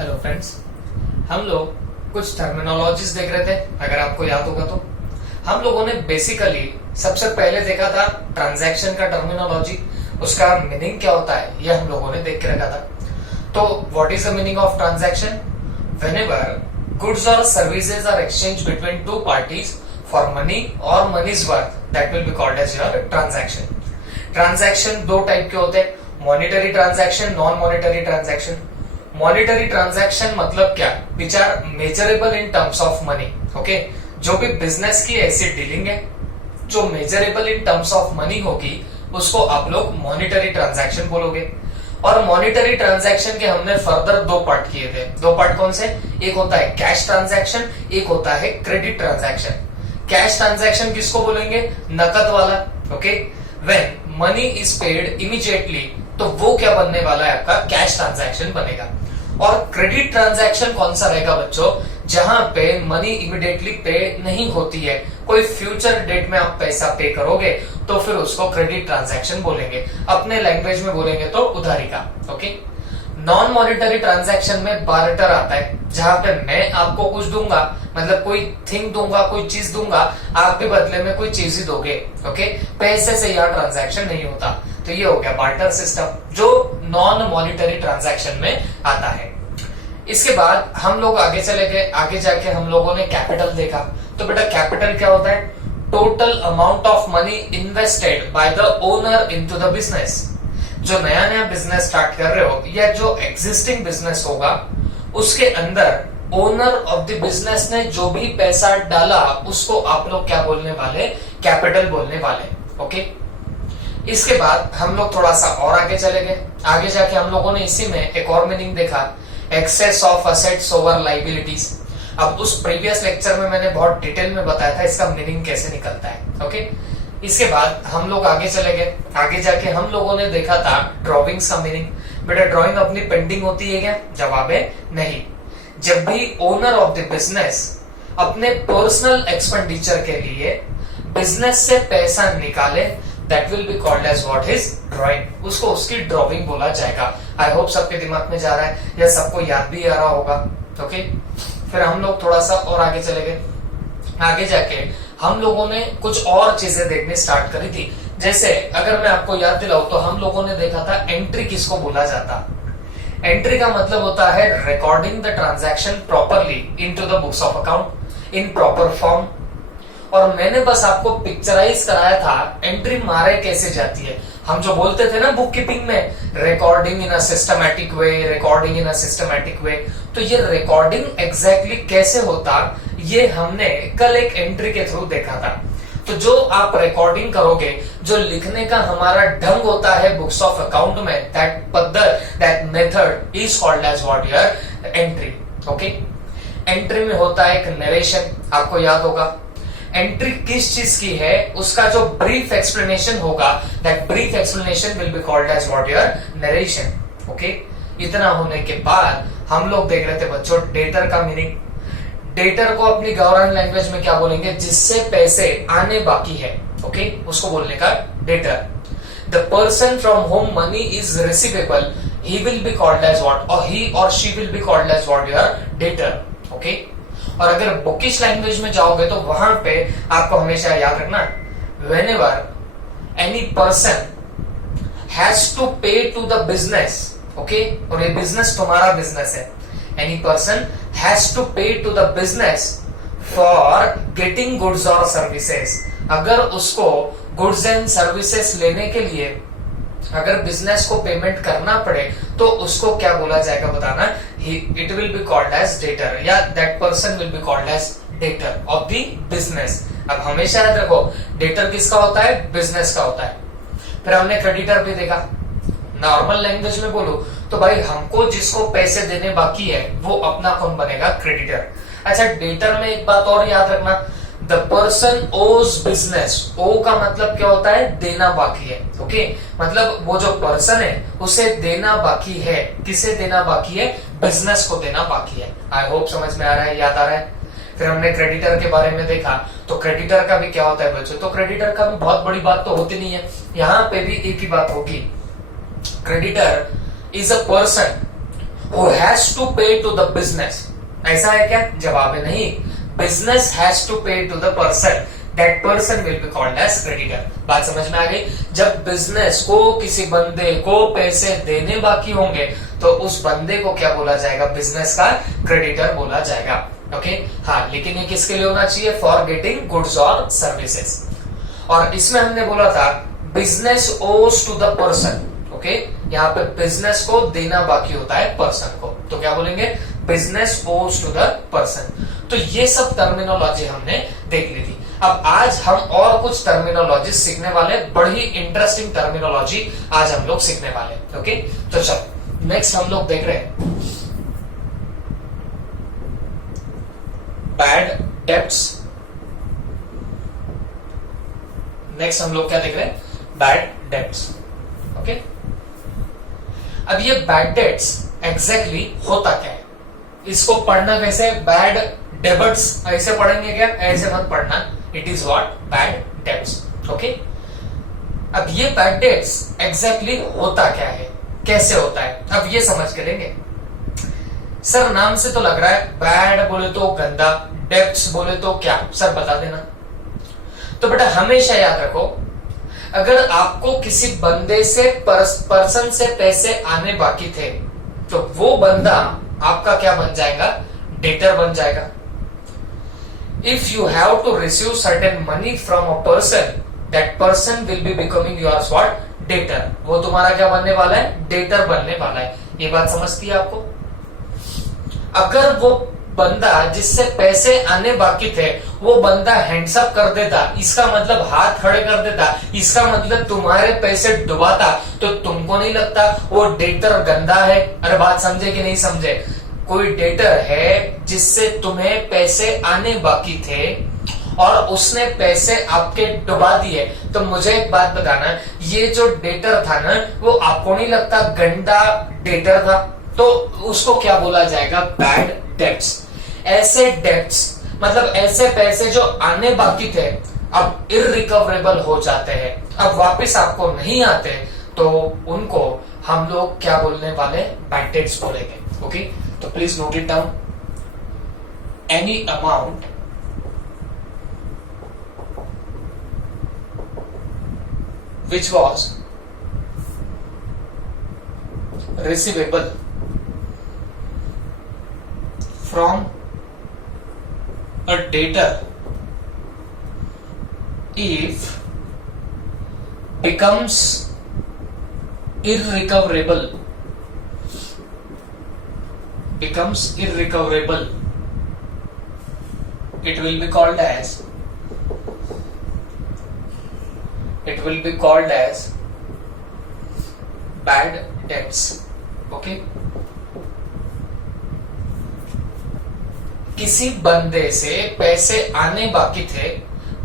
Hello friends, हम लोग कुछ टर्मिनोलॉजीज देख रहे थे। अगर आपको याद होगा तो हम लोगों ने बेसिकली सबसे पहले देखा था ट्रांजैक्शन का टर्मिनोलॉजी, उसका मीनिंग क्या होता है ये हम लोगों ने देख के रखा था। तो what is the meaning of transaction? Whenever goods और services are exchange between two parties for money और money's worth, that will be called as your transaction. Transaction दो टाइप के होते हैं, monetary transaction, non monetary transaction. Monetary transaction मतलब क्या? Which are measurable in terms of money. Okay, जो भी business की ऐसी डीलिंग है जो measurable in terms of money होगी उसको आप लोग मॉनिटरी ट्रांजैक्शन बोलोगे। और मॉनिटरी ट्रांजैक्शन के हमने फर्दर दो पार्ट किए थे। दो पार्ट कौन से? एक होता है कैश ट्रांजैक्शन, एक होता है क्रेडिट ट्रांजैक्शन। कैश ट्रांजैक्शन किसको बोलेंगे? नकद वाला। Okay, when money is paid immediately, तो वो क्या बनने वाला है? आपका कैश ट्रांजैक्शन बनेगा। और क्रेडिट ट्रांजैक्शन कौन सा रहेगा बच्चों? जहां पे मनी इमीडिएटली पे नहीं होती है, कोई फ्यूचर डेट में आप पैसा पे करोगे तो फिर उसको क्रेडिट ट्रांजैक्शन बोलेंगे। अपने लैंग्वेज में बोलेंगे तो उधारी का। ओके, नॉन मॉनिटरी ट्रांजैक्शन में बार्टर आता है, जहां पे मैं आपको कुछ दूंगा, मतलब कोई थिंग दूंगा, कोई चीज दूंगा, आप भी बदले में कोई चीज ही दोगे। ओके, पैसे से यह ट्रांजैक्शन नहीं होता। तो ये हो गया बार्टर सिस्टम, जो नॉन मॉनिटरी ट्रांजैक्शन में आता है। इसके बाद हम लोग आगे चले गए, आगे जाके हम लोगों ने कैपिटल देखा। तो बेटा कैपिटल क्या होता है? Total amount of money invested by the owner into the business. जो नया नया बिजनेस स्टार्ट कर रहे हो या जो एग्जिस्टिंग बिजनेस होगा उसके अंदर ओनर ऑफ द बिजनेस ने जो भी पैसा डाला उसको आप लोग क्या बोलने वाले? कैपिटल बोलने वाले। ओके, इसके बाद हम लोग थोड़ा सा और आगे चले गए। आगे जाके हम लोगों ने इसी में एक और मीनिंग देखा, excess of assets over liabilities. अब उस प्रीवियस लेक्चर में मैंने बहुत डिटेल में बताया था इसका मीनिंग कैसे निकलता है। ओके, इसके बाद हम लोग आगे चले गए। आगे जाके हम लोगों ने देखा था ड्रॉइंग्स का मीनिंग। बेटा ड्रॉइंग अपनी पेंडिंग होती है क्या? जवाब है नहीं। जब भी ओनर ऑफ द बिजनेस अपने पर्सनल एक्सपेंडिचर के लिए बिजनेस से पैसा निकाले, that will be called as what is drawing. उसको उसकी ड्रॉइंग बोला जाएगा। आई होप सबके दिमाग में जा रहा है या सबको याद भी आ रहा होगा। ओके, फिर हम लोग थोड़ा सा और आगे चले गए। आगे जाके हम लोगों ने कुछ और चीजें देखनी स्टार्ट करी थी। जैसे अगर मैं आपको याद दिलाऊं तो हम लोगों ने देखा था एंट्री किसको बोला जाता? एंट्री का मतलब होता है recording the transaction properly into the books of account in proper form. और मैंने बस आपको पिक्चराइज कराया था एंट्री मारे कैसे जाती है। हम जो बोलते थे ना बुक कीपिंग में, recording in a systematic way, recording in a systematic way, तो ये रिकॉर्डिंग एग्जैक्टली कैसे होता ये हमने कल एक एंट्री के थ्रू देखा था। तो जो आप रिकॉर्डिंग करोगे, जो लिखने का हमारा ढंग होता है बुक्स ऑफ अकाउंट में, दैट पद्धत, that method is called as what your entry. Okay, entry में होता है एक नरेशन, आपको याद होगा। एंट्री किस चीज की है उसका जो ब्रीफ एक्सप्लेनेशन होगा, that brief explanation will be called as what your narration. Okay, इतना होने के बाद हम लोग देख रहे थे बच्चों डेटर का मीनिंग। डेटर को अपनी गवर्नमेंट लैंग्वेज में क्या बोलेंगे? जिससे पैसे आने बाकी है। ओके, उसको बोलने का debtor. The person from home money is receivable, he will be called as what, और ही और she will be called as what your debtor. Okay, और अगर बुकिश लैंग्वेज में जाओगे तो वहां पे आपको हमेशा याद रखना, whenever any person has to pay to the business. Okay, और ये बिजनेस तुम्हारा बिजनेस है। Any person has to pay to the business for getting goods और सर्विसेज। अगर उसको गुड्स एंड सर्विसेज लेने के लिए अगर बिजनेस को पेमेंट करना पड़े तो उसको क्या बोला जाएगा बताना? It will be called as debtor, या that person will be called as debtor of the business. अब हमेशा याद रखो डेटर किसका होता है? बिजनेस का होता है। फिर हमने क्रेडिटर भी देखा। नॉर्मल लैंग्वेज में बोलो तो भाई हमको जिसको पैसे देने बाकी है वो अपना कौन बनेगा? क्रेडिटर। अच्छा, डेटर में एक बात और याद रखना, द पर्सन ओज बिजनेस। ओ का मतलब क्या होता है? देना बाकी है। ओके, मतलब वो जो पर्सन है उसे देना बाकी है। किसे देना बाकी है? बिजनेस को देना बाकी है। आई होप समझ में आ रहा है, याद आ रहा है। फिर हमने क्रेडिटर के बारे में देखा। तो क्रेडिटर का भी क्या होता है बच्चों? तो क्रेडिटर का भी बहुत बड़ी बात तो होती नहीं है, यहाँ पे भी एक ही बात होगी। Creditor is a person who has to pay to the business. ऐसा है क्या? जवाब है नहीं। Business has to pay to the person, that person will be called as creditor. बात समझ में आ गई? जब बिजनेस को किसी बंदे को पैसे देने बाकी होंगे तो उस बंदे को क्या बोला जाएगा? बिजनेस का क्रेडिटर बोला जाएगा। ओके हाँ, लेकिन ये किसके लिए होना चाहिए? फॉर गेटिंग गुड्स और सर्विसेज। और इसमें हमने बोला था बिजनेस ओज टू द पर्सन। ओके, यहाँ पे बिजनेस को देना बाकी होता है पर्सन को, तो क्या बोलेंगे? बिजनेस ओज टू द पर्सन। तो ये सब टर्मिनोलॉजी हमने देख ली थी। अब आज हम और कुछ टर्मिनोलॉजी सीखने वाले, बड़ी इंटरेस्टिंग टर्मिनोलॉजी आज हम लोग सीखने वाले। ओके, तो चलो नेक्स्ट हम लोग देख रहे हैं बैड डेब्ट्स। नेक्स्ट हम लोग क्या देख रहे हैं? Bad debts. ओके, अब ये बैड डेब्ट्स एग्जैक्टली होता क्या है? इसको पढ़ना कैसे? बैड डेब्ट्स ऐसे पढ़ेंगे क्या? ऐसे मत पढ़ना। It is what? Bad debts. Okay, अब ये बैड डेब्ट्स एग्जैक्टली होता क्या है, कैसे होता है, अब ये समझ के लेंगे। सर नाम से तो लग रहा है बैड बोले तो गंदा, डेब्ट्स बोले तो क्या? सर बता देना। तो बेटा हमेशा याद रखो, अगर आपको किसी बंदे से पर्सन से पैसे आने बाकी थे तो वो बंदा आपका क्या बन जाएगा? डेटर बन जाएगा। If you have to receive certain money from a person, that person will be becoming yours what? Debtor. वो तुम्हारा क्या बनने वाला है? डेटर बनने वाला है। ये बात समझती है आपको? अगर वो बंदा जिससे पैसे आने बाकी थे वो बंदा हैंड्सअप कर देता, इसका मतलब हाथ खड़े कर देता, इसका मतलब तुम्हारे पैसे डुबाता, तो तुमको नहीं लगता वो डेटर गंदा है? अरे बात समझे कि नहीं समझे? कोई डेटर है जिससे तुम्हें पैसे आने बाकी थे और उसने पैसे आपके डुबा दिए, तो मुझे एक बात बताना, ये जो डेटर था ना वो आपको नहीं लगता गंदा डेटर था? तो उसको क्या बोला जाएगा? Bad debts. ऐसे डेब्ट्स मतलब ऐसे पैसे जो आने बाकी थे अब इररिकवरेबल हो जाते हैं, अब वापस आपको नहीं आते, तो उनको हम लोग क्या बोलने वाले? बैड डेब्ट्स बोलेंगे। ओके, तो please note it down. Any amount which was receivable from a debtor if becomes irrecoverable, it will be called as bad debts. Okay, किसी बंदे से पैसे आने बाकी थे,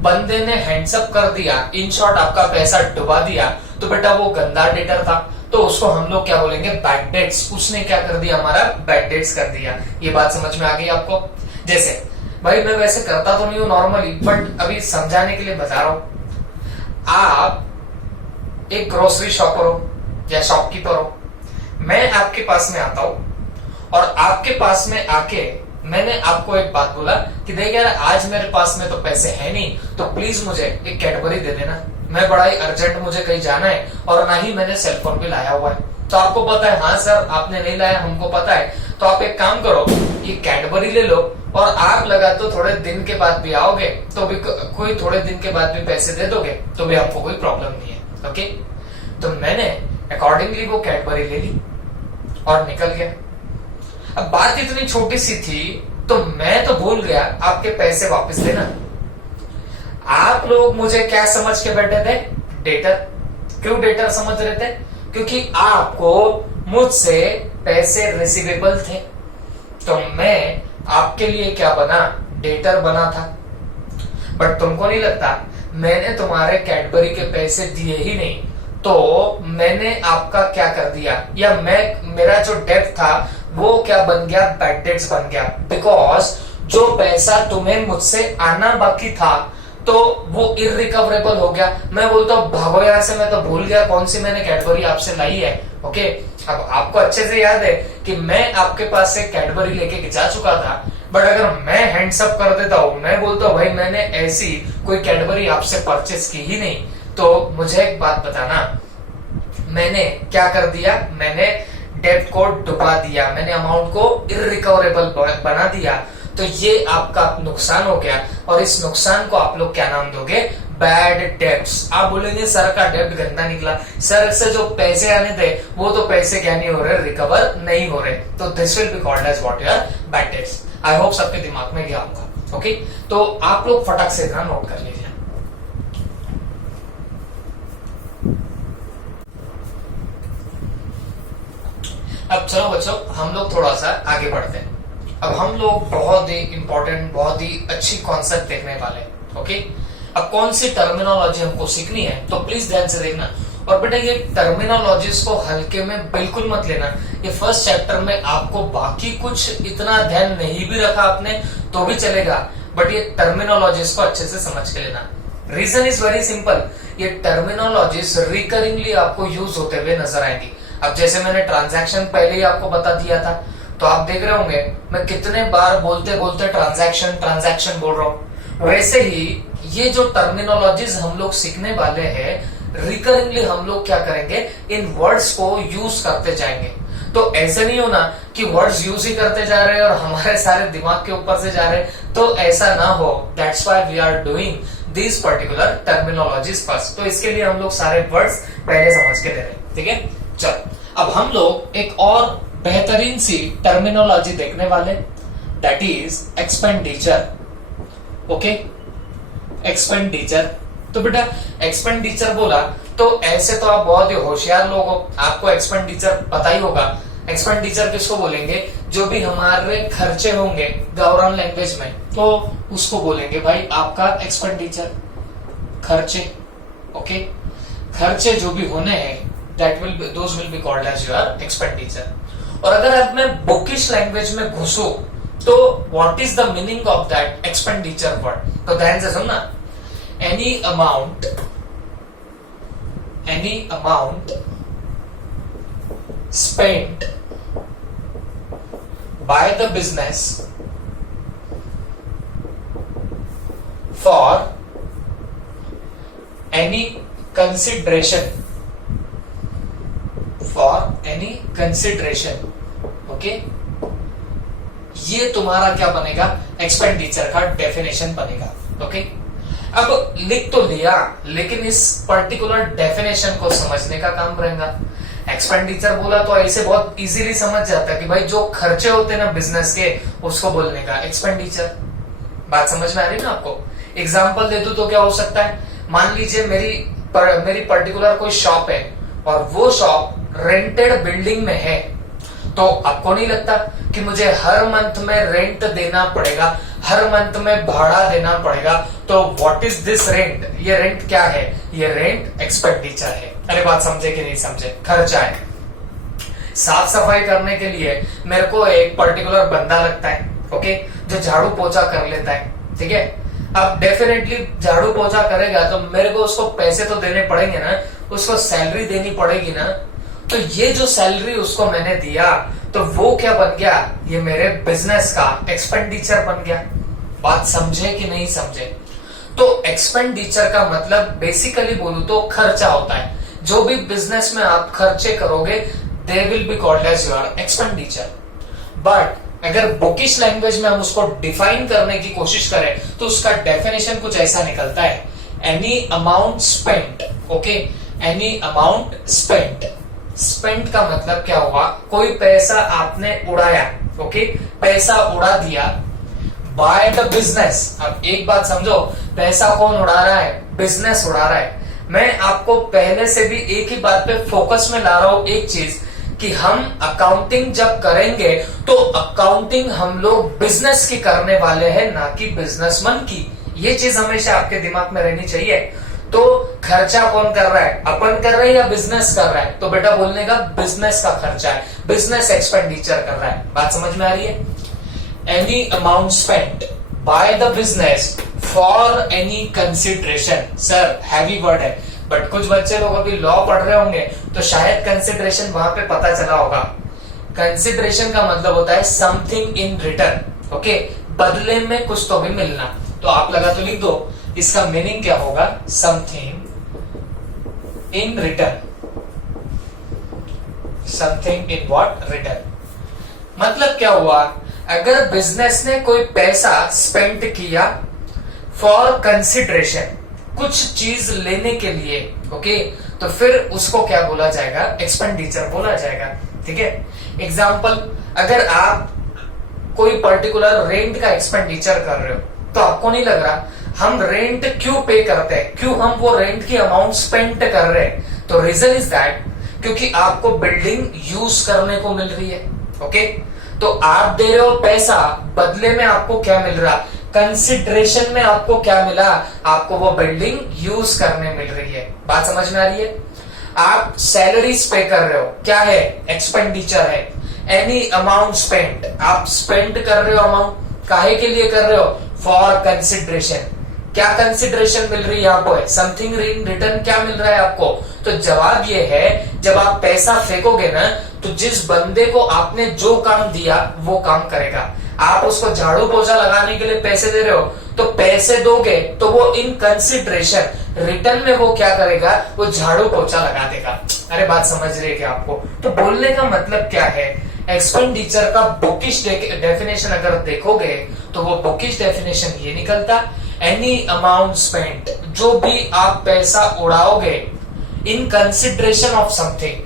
बंदे ने हैंड्सअप कर दिया, इन शॉर्ट आपका पैसा डुबा दिया, तो बेटा वो गंदा डेटर था, तो उसको हम लोग क्या बोलेंगे? Bad debts. उसने क्या कर दिया? हमारा बैड डेट्स कर दिया। ये बात समझ में आ गई आपको? जैसे भाई मैं वैसे करता तो नहीं हूं नॉर्मली, बट अभी समझाने के लिए बता रहा हूं। आप एक ग्रोसरी शॉपर हो या शॉपकीपर हो, मैं आपके पास में आता हूं और आपके पास में आके मैंने आपको एक बात बोला कि देख यार आज मेरे पास में तो पैसे है नहीं, तो प्लीज मुझे एक कैडबरी दे देना, मैं बड़ा ही अर्जेंट मुझे कहीं जाना है और ना ही मैंने सेलफोन भी लाया हुआ है। तो आपको पता है, हाँ सर आपने नहीं लाया, हमको पता है, तो आप एक काम करो, ये कैडबरी ले लो और आप लगा तो थोड़े दिन के बाद भी आओगे तो भी कोई थोड़े दिन के बाद भी पैसे दे दोगे तो भी आपको कोई प्रॉब्लम नहीं है। ओके, तो मैंने अकॉर्डिंगली वो कैडबरी ले ली और निकल गया। अब बात इतनी छोटी सी थी तो मैं तो भूल गया आपके पैसे वापस देना। आप लोग मुझे क्या समझ के बैठे थे? डेटर। क्यों डेटर समझ रहे थे? क्योंकि आपको मुझसे पैसे रिसीवेबल थे, तो मैं आपके लिए क्या बना? डेटर बना था। बट तुमको नहीं लगता मैंने तुम्हारे कैडबरी के पैसे दिए ही नहीं, तो मैंने आपका क्या कर दिया, या मेरा जो डेट था वो क्या बन गया? बैड डेट्स बन गया। बिकॉज जो पैसा तुम्हें मुझसे आना बाकी था तो वो इररिकवरेबल हो गया। मैं बोलता हूँ भागो यहाँ से, मैं तो भूल गया कौन सी मैंने कैडबरी आपसे लाई है। ओके, अब आपको अच्छे से याद है कि मैं आपके पास से कैडबरी लेके जा चुका था, बट अगर मैं हैंड्स अप कर देता हूं, मैं बोलता हूं भाई मैंने ऐसी कोई कैडबरी आपसे परचेस की ही नहीं, तो मुझे एक बात बताना, मैंने क्या कर दिया, मैंने डेब्ट को डुबा दिया, मैंने अमाउंट को इररिकवरेबल बना दिया, तो ये आपका नुकसान हो गया। और इस नुकसान को आप लोग क्या नाम दोगे, बैड डेब्ट्स। आप बोलेंगे सर का डेब्ट गंदा निकला, सर से जो पैसे आने थे वो तो पैसे क्या नहीं हो रहे, रिकवर नहीं हो रहे, तो this will be called as what your bad debts. I hope सबके दिमाग में गया होगा। ओके, तो आप लोग फटाक से इतना नोट कर लीजिए। अब चलो बच्चों, हम लोग थोड़ा सा आगे बढ़ते हैं। अब हम लोग बहुत ही इंपॉर्टेंट, बहुत ही अच्छी कॉन्सेप्ट देखने वाले हैं। ओके, अब कौन सी टर्मिनोलॉजी हमको सीखनी है, तो प्लीज ध्यान से देखना। और बेटा ये टर्मिनोलॉजीज को हल्के में बिल्कुल मत लेना। ये फर्स्ट चैप्टर में आपको बाकी कुछ इतना ध्यान नहीं भी रखा आपने तो भी चलेगा, बट ये टर्मिनोलॉजीज को अच्छे से समझ के लेना। रीजन इज वेरी सिंपल, ये टर्मिनोलॉजीज रिकरिंगली आपको यूज होते हुए नजर आएंगी। अब जैसे मैंने ट्रांजैक्शन पहले ही आपको बता दिया था, तो आप देख रहे होंगे मैं कितने बार बोलते बोलते ट्रांजैक्शन ट्रांजैक्शन बोल रहा हूं। वैसे ही ये जो टर्मिनोलॉजीज हम लोग सीखने वाले हैं, रिकरिंगली हम लोग क्या करेंगे, इन वर्ड्स को यूज करते जाएंगे। तो ऐसे नहीं होना कि वर्ड्स यूज ही करते जा रहे हैं और हमारे सारे दिमाग के ऊपर से जा रहे हैं, तो ऐसा ना हो। That's why we are doing this particular terminologies first. तो इसके लिए हम लोग सारे वर्ड्स पहले समझ के दे रहे हैं, ठीक है। चलो, अब हम लोग एक और बेहतरीन सी टर्मिनोलॉजी देखने वाले, that is expenditure. Okay, expenditure. तो बेटा एक्सपेंडिचर बोला तो ऐसे तो आप बहुत ही होशियार लोग हो, आपको एक्सपेंडिचर पता ही होगा। एक्सपेंडिचर किसको बोलेंगे, जो भी हमारे खर्चे होंगे गवर्नमेंट लैंग्वेज में, तो उसको बोलेंगे भाई आपका एक्सपेंडिचर, खर्चे। ओके, खर्चे जो भी होने हैं those will be called as your expenditure। और अगर अब मैं बुकिश लैंग्वेज में घुसू तो what is the meaning of that expenditure word, तो ध्यान से सुनना। Any amount spent by the business for any consideration, okay, ये तुम्हारा क्या बनेगा, एक्सपेंडिचर का डेफिनेशन बनेगा। ओके, अब लिख तो लिया, लेकिन इस पर्टिकुलर डेफिनेशन को समझने का काम रहेगा। एक्सपेंडिचर बोला तो ऐसे बहुत इजीली समझ जाता है कि भाई जो खर्चे होते हैं ना बिजनेस के, उसको बोलने का एक्सपेंडिचर। बात समझ में आ रही है ना आपको। एग्जाम्पल दे दूं तो क्या हो सकता है, मान लीजिए मेरी पर्टिकुलर कोई शॉप है और वो शॉप रेंटेड बिल्डिंग में है, तो आपको नहीं लगता कि मुझे हर मंथ में रेंट देना पड़ेगा, हर मंथ में भाड़ा देना पड़ेगा, तो व्हाट इज दिस रेंट, ये रेंट क्या है, ये रेंट एक्सपेंडिचर है। अरे बात समझे कि नहीं समझे, खर्चा है। साफ सफाई करने के लिए मेरे को एक पर्टिकुलर बंदा लगता है, ओके, जो झाड़ू पोछा कर लेता है, ठीक है। अब डेफिनेटली झाड़ू पोछा करेगा तो मेरे को उसको पैसे तो देने पड़ेंगे ना, उसको सैलरी देनी पड़ेगी ना। तो ये जो सैलरी उसको मैंने दिया, तो वो क्या बन गया, ये मेरे बिजनेस का एक्सपेंडिचर बन गया। बात समझे कि नहीं समझे। तो एक्सपेंडिचर का मतलब बेसिकली बोलूं तो खर्चा होता है। जो भी बिजनेस में आप खर्चे करोगे, they will be called as your expenditure. But अगर बुकिश लैंग्वेज में हम उसको डिफाइन करने की कोशिश करें तो उसका डेफिनेशन कुछ ऐसा निकलता है, any amount spent. Okay, any amount spent. Spent का मतलब क्या हुआ, कोई पैसा आपने उड़ाया, ओके, पैसा उड़ा दिया बाय द बिजनेस। अब एक बात समझो, पैसा कौन उड़ा रहा है, बिजनेस उड़ा रहा है। मैं आपको पहले से भी एक ही बात पे फोकस में ला रहा हूं, एक चीज कि हम अकाउंटिंग जब करेंगे तो अकाउंटिंग हम लोग बिजनेस की करने वाले हैं, ना कि बिजनेसमैन की। ये चीज हमेशा आपके दिमाग में रहनी चाहिए। तो खर्चा कौन कर रहा है, अपन कर रहे हैं या बिजनेस कर रहा है, तो बेटा बोलने का बिजनेस का खर्चा है, बिजनेस एक्सपेंडिचर कर रहा है। बात समझ में आ रही है। Any amount spent by the business for any consideration. Sir heavy word है, बट कुछ बच्चे लोग अभी लॉ पढ़ रहे होंगे तो शायद कंसिडरेशन वहां पे पता चला होगा। कंसिडरेशन का मतलब होता है समथिंग इन रिटर्न, ओके, बदले में कुछ तो भी मिलना। तो आप लगा तो लिख दो, इसका मीनिंग क्या होगा, something in return, something in what, return. मतलब क्या हुआ, अगर बिजनेस ने कोई पैसा स्पेंड किया फॉर कंसिडरेशन, कुछ चीज लेने के लिए, ओके, तो फिर उसको क्या बोला जाएगा, एक्सपेंडिचर बोला जाएगा। ठीक है, एग्जाम्पल, अगर आप कोई पर्टिकुलर रेंट का एक्सपेंडिचर कर रहे हो तो आपको नहीं लग रहा हम रेंट क्यों पे करते हैं, क्यों हम वो रेंट की अमाउंट स्पेंड कर रहे हैं, तो रीजन इज दैट क्योंकि आपको बिल्डिंग यूज करने को मिल रही है। ओके, तो आप दे रहे हो पैसा, बदले में आपको क्या मिल रहा, कंसिडरेशन में आपको क्या मिला, आपको वो बिल्डिंग यूज करने मिल रही है। बात समझ में आ रही है। आप सैलरीज पे कर रहे हो, क्या है, एक्सपेंडिचर है। एनी अमाउंट स्पेंड, आप स्पेंड कर रहे हो अमाउंट, काहे के लिए कर रहे हो, फॉर कंसिडरेशन। क्या कंसिडरेशन मिल रही है आपको, समथिंग इन रिटर्न क्या मिल रहा है आपको। तो जवाब ये है, जब आप पैसा फेंकोगे ना तो जिस बंदे को आपने जो काम दिया वो काम करेगा। आप उसको झाड़ू पोछा लगाने के लिए पैसे दे रहे हो तो पैसे दोगे तो वो इन कंसिडरेशन, रिटर्न में वो क्या करेगा, वो झाड़ू पोछा लगा देगा। अरे बात समझ रहे हैं क्या आपको। तो बोलने का मतलब क्या है, एक्सपेंडिचर का बुकिश डेफिनेशन अगर देखोगे तो वो बुकिश डेफिनेशन ये निकलता, एनी अमाउंट स्पेंट, जो भी आप पैसा उड़ाओगे इन कंसिडरेशन ऑफ समथिंग,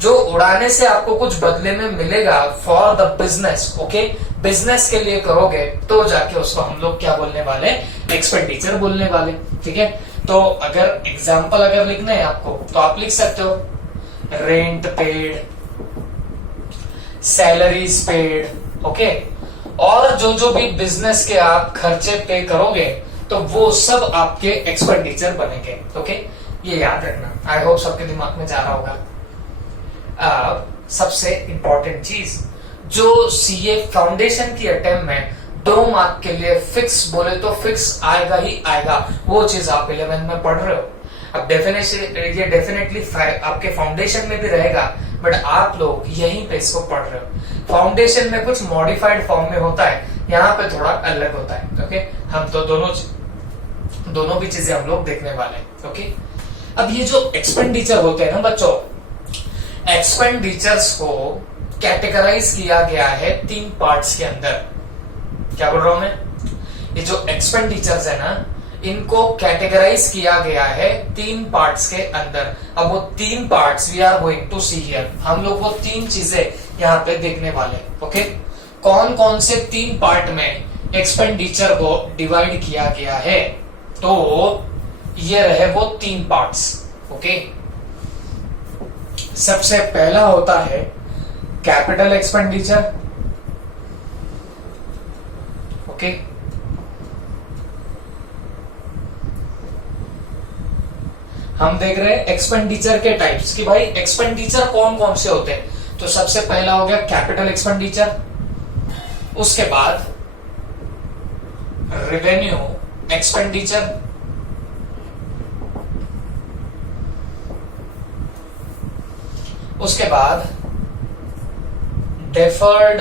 जो उड़ाने से आपको कुछ बदले में मिलेगा for the business, okay, business के लिए करोगे तो जाके उसको हम लोग क्या बोलने वाले, एक्सपेंडिचर बोलने वाले। ठीक है, तो अगर एग्जांपल अगर लिखना है आपको तो आप लिख सकते हो rent paid, salaries paid, okay, और जो जो भी बिजनेस के आप खर्चे पे करोगे तो वो सब आपके एक्सपेंडिचर बनेंगे। ओके, ये याद रखना, आई होप सबके दिमाग में जा रहा होगा। अब सबसे इंपॉर्टेंट चीज, जो सीए फाउंडेशन की अटेम्प्ट में 2 मार्क के लिए फिक्स बोले तो फिक्स आएगा ही आएगा, वो चीज आप 11 में पढ़ रहे हो। अब डेफिनेटली ये डेफिनेटली आपके फाउंडेशन में भी रहेगा, बट आप लोग यहीं पे इसको पढ़ रहे हो। फाउंडेशन में कुछ मॉडिफाइड फॉर्म में होता है, यहाँ पे थोड़ा अलग होता है। ओके, हम तो दोनों भी चीजें हम लोग देखने वाले हैं। ओके, अब ये जो एक्सपेंडिचर होते हैं ना बच्चों, एक्सपेंडिचर्स को कैटेगराइज किया गया है 3 पार्ट्स के अंदर। क्या बोल रहा हूं मैं, ये जो एक्सपेंडिचर्स है ना, इनको कैटेगराइज किया गया है 3 पार्ट्स के अंदर। अब वो 3 parts we are going to see here, हम लोग वो 3 चीजें यहाँ पे देखने वाले। ओके, कौन कौन से 3 पार्ट में एक्सपेंडिचर को डिवाइड किया गया है, तो ये रहे वो 3 पार्ट्स। ओके, सबसे पहला होता है कैपिटल एक्सपेंडिचर। ओके, हम देख रहे हैं एक्सपेंडिचर के टाइप्स कि भाई एक्सपेंडिचर कौन कौन से होते हैं। तो सबसे पहला हो गया कैपिटल एक्सपेंडिचर, उसके बाद रेवेन्यू एक्सपेंडिचर, उसके बाद डेफर्ड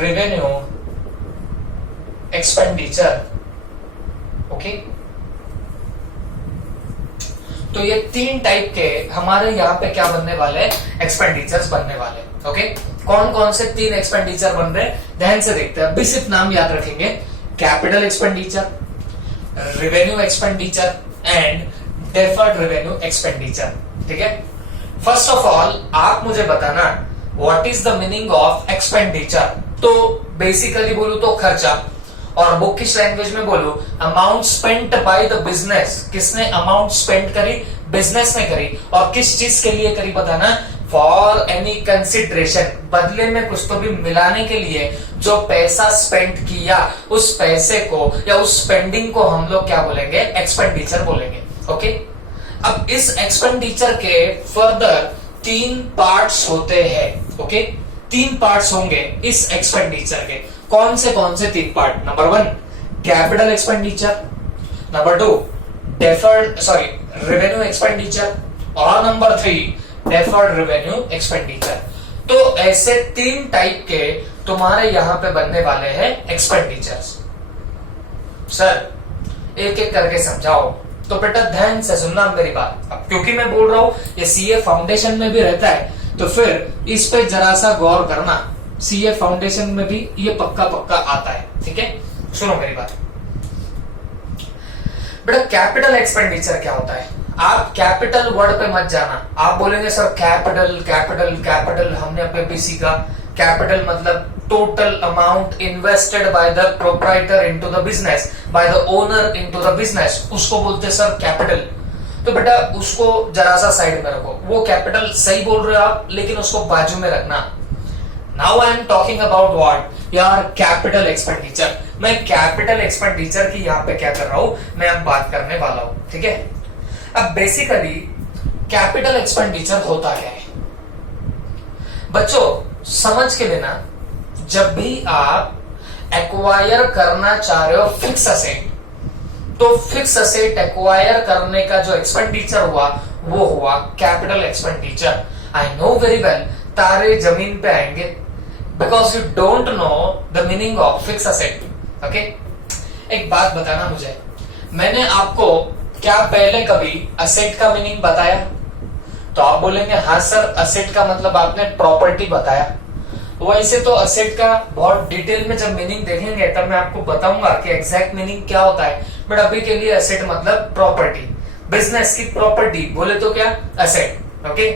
रेवेन्यू एक्सपेंडिचर। ओके, तो ये 3 टाइप के हमारे यहाँ पे क्या बनने वाले, एक्सपेंडिचर्स बनने वाले। ओके, कौन कौन से 3 एक्सपेंडिचर बन रहे हैं ध्यान से देखते हैं। अभी सिर्फ नाम याद रखेंगे, capital expenditure, revenue expenditure and deferred revenue expenditure. ठीक है, फर्स्ट ऑफ ऑल आप मुझे बताना what is the meaning of expenditure. तो बेसिकली बोलूं तो खर्चा, और बुकिश लैंग्वेज में बोलूं amount spent by the business. किसने अमाउंट स्पेंड करी, बिजनेस ने करी, और किस चीज के लिए करी बताना, फॉर एनी कंसिडरेशन, बदले में कुछ तो भी मिलाने के लिए जो पैसा स्पेंड किया, उस पैसे को या उस स्पेंडिंग को हम लोग क्या बोलेंगे, एक्सपेंडिचर बोलेंगे। ओके, अब इस एक्सपेंडिचर के फर्दर 3 पार्ट्स होते हैं। ओके, 3 पार्ट्स होंगे इस एक्सपेंडिचर के। कौन से 3 part, number 1 capital expenditure, number 2 revenue expenditure, और नंबर 3 डेफर्ड रेवेन्यू एक्सपेंडिचर। तो ऐसे 3 टाइप के तुम्हारे यहां पे बनने वाले हैं एक्सपेंडिचर्स। सर एक एक करके समझाओ, तो बेटा ध्यान से सुनना मेरी बात। अब क्योंकि मैं बोल रहा हूं ये सीए फाउंडेशन में भी रहता है, तो फिर इस पे जरा सा गौर करना। सीए फाउंडेशन में भी ये पक्का पक्का आता है, ठीक है? सुनो मेरी बात बेटा, कैपिटल एक्सपेंडिचर क्या होता है? आप कैपिटल वर्ड पे मत जाना। आप बोलेंगे सर कैपिटल कैपिटल कैपिटल, हमने अपने भी सीखा कैपिटल मतलब total amount invested by the proprietor into the business, by the owner into the business, उसको बोलते हैं सर कैपिटल। तो बेटा उसको जरा सा साइड में रखो, वो कैपिटल सही बोल रहे हो आप, लेकिन उसको बाजू में रखना। Now I am talking about what यार, कैपिटल एक्सपेंडिचर। मैं कैपिटल एक्सपेंडिचर की यहाँ पे क्या कर रहा हूं, मैं अब बात करने वाला हूं, ठीक है? अब बेसिकली कैपिटल एक्सपेंडिचर होता क्या है बच्चों, समझ के लेना। जब भी आप एक्वायर करना चाह रहे हो फिक्स असेट, तो फिक्स असेट एक्वायर करने का जो एक्सपेंडिचर हुआ वो हुआ capital expenditure. I know very well तारे जमीन पे आएंगे, because you don't know the meaning of fix asset. Okay, एक बात बताना मुझे, मैंने आपको क्या पहले कभी असेट का मीनिंग बताया? तो आप बोलेंगे हाँ सर, असेट का मतलब आपने प्रॉपर्टी बताया। वैसे तो असेट का बहुत डिटेल में जब मीनिंग देखेंगे तब मैं आपको बताऊंगा कि एग्जैक्ट मीनिंग क्या होता है, बट अभी के लिए असेट मतलब प्रॉपर्टी, बिजनेस की प्रॉपर्टी बोले तो क्या असेट। ओके,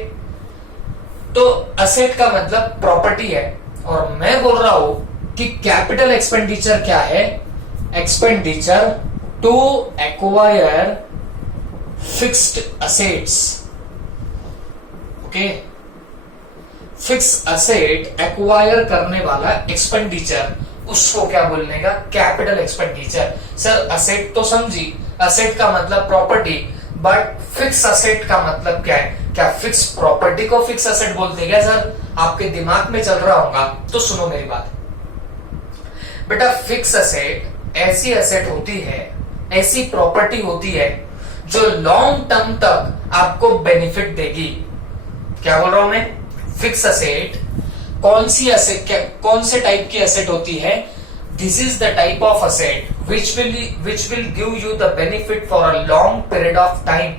तो असेट का मतलब प्रॉपर्टी है, और मैं बोल रहा हूं कि कैपिटल एक्सपेंडिचर क्या है? Expenditure to acquire fixed assets. Okay, fix asset acquire करने वाला एक्सपेंडिचर, उसको क्या बोलने का? Capital expenditure. सर असेट तो समझी, असेट का मतलब प्रॉपर्टी, बट फिक्स असेट का मतलब क्या है? क्या फिक्स प्रॉपर्टी को फिक्स असेट बोलते हैं क्या सर? आपके दिमाग में चल रहा होगा, तो सुनो मेरी बात बेटा। फिक्स असेट ऐसी असेट होती है, ऐसी प्रॉपर्टी होती है जो लॉन्ग टर्म तक आपको बेनिफिट देगी। क्या बोल रहा हूं मैं? फिक्स असेट कौन सी असेट, कौन से टाइप की असेट होती है? This is the type of asset which will give you the benefit for a long period of time,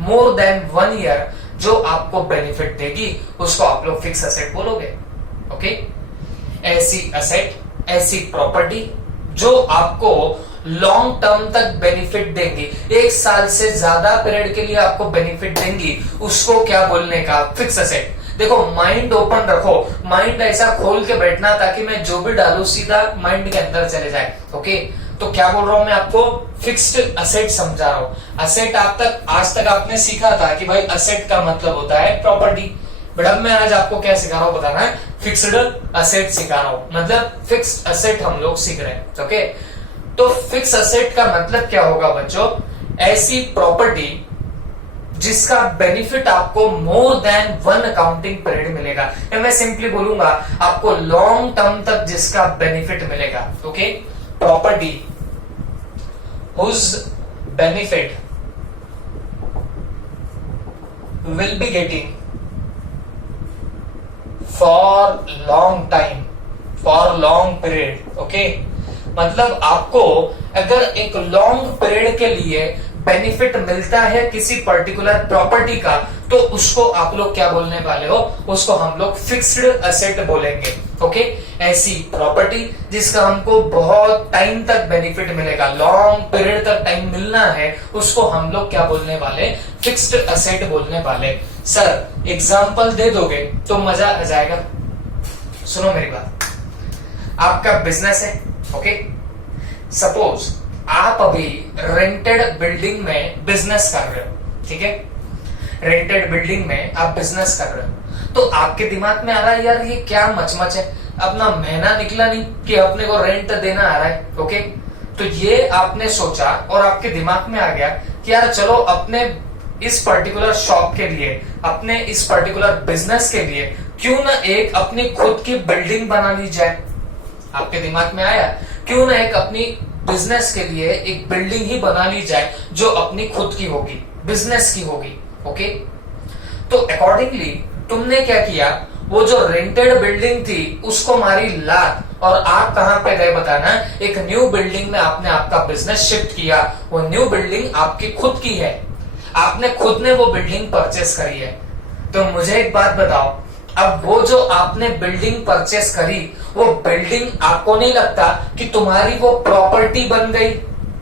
more than 1 year, जो आपको बेनिफिट देगी उसको आप लोग फिक्स असेट बोलोगे। ओके, ऐसी असेट, ऐसी प्रॉपर्टी जो आपको लॉन्ग टर्म तक बेनिफिट देंगी, 1 साल से ज्यादा पीरियड के लिए आपको बेनिफिट देंगी, उसको क्या बोलने का? Fix asset. देखो माइंड ओपन रखो, माइंड ऐसा खोल के बैठना ताकि मैं जो भी डालू सीधा माइंड के अंदर चले जाए। ओके, तो क्या बोल रहा हूं मैं आपको? फिक्स्ड असेट समझा रहा हूं। असेट आज तक आपने सीखा था कि भाई असेट का मतलब होता है प्रॉपर्टी, बट अब मैं आज आपको क्या सिखा रहा हूं बताना है? फिक्स्ड असेट सिखा रहा हूं, मतलब फिक्स्ड असेट हम लोग सीख रहे हैं। ओके, तो फिक्स असेट का मतलब क्या होगा बच्चों? ऐसी प्रॉपर्टी जिसका बेनिफिट आपको मोर देन 1 अकाउंटिंग पीरियड मिलेगा, या मैं सिंपली बोलूंगा आपको लॉन्ग टर्म तक जिसका बेनिफिट मिलेगा। Okay, property whose benefit will be getting for long time, for long period. Okay, मतलब आपको अगर एक लॉन्ग पीरियड के लिए बेनिफिट मिलता है किसी पर्टिकुलर प्रॉपर्टी का, तो उसको आप लोग क्या बोलने वाले हो? उसको हम लोग फिक्स्ड असेट बोलेंगे। ओके, ऐसी प्रॉपर्टी जिसका हमको बहुत टाइम तक बेनिफिट मिलेगा, लॉन्ग पीरियड तक टाइम मिलना है, उसको हम लोग क्या बोलने वाले? फिक्स्ड असेट बोलने वाले। सर एग्जांपल दे दोगे तो मजा आ जाएगा। सुनो मेरी बात, आपका बिजनेस है। ओके, सपोज आप अभी रेंटेड बिल्डिंग में बिजनेस कर रहे हो, ठीक है? रेंटेड बिल्डिंग में आप बिजनेस कर रहे हो, तो आपके दिमाग में आ रहा है यार ये क्या मचमच है, अपना महीना निकला नहीं कि अपने को रेंट देना आ रहा है। ओके, तो ये आपने सोचा और आपके दिमाग में आ गया कि यार चलो अपने इस पर्टिकुलर शॉप के लिए, अपने इस पर्टिकुलर बिजनेस के लिए क्यों ना एक अपनी खुद की बिल्डिंग बना ली जाए। आपके दिमाग में आया क्यों ना एक अपनी बिजनेस के लिए एक बिल्डिंग ही बना ली जाए जो अपनी खुद की होगी, बिजनेस की होगी। ओके, तो अकॉर्डिंगली तुमने क्या किया, वो जो रेंटेड बिल्डिंग थी उसको मारी लात और आप कहां पे गए बताना, एक न्यू बिल्डिंग में आपने आपका बिजनेस शिफ्ट किया। वो न्यू बिल्डिंग आपकी खुद की है, आपने खुद ने वो बिल्डिंग परचेस करी है। तो मुझे एक बात बताओ, अब वो जो आपने बिल्डिंग परचेस करी, वो बिल्डिंग आपको नहीं लगता कि तुम्हारी वो प्रॉपर्टी बन गई,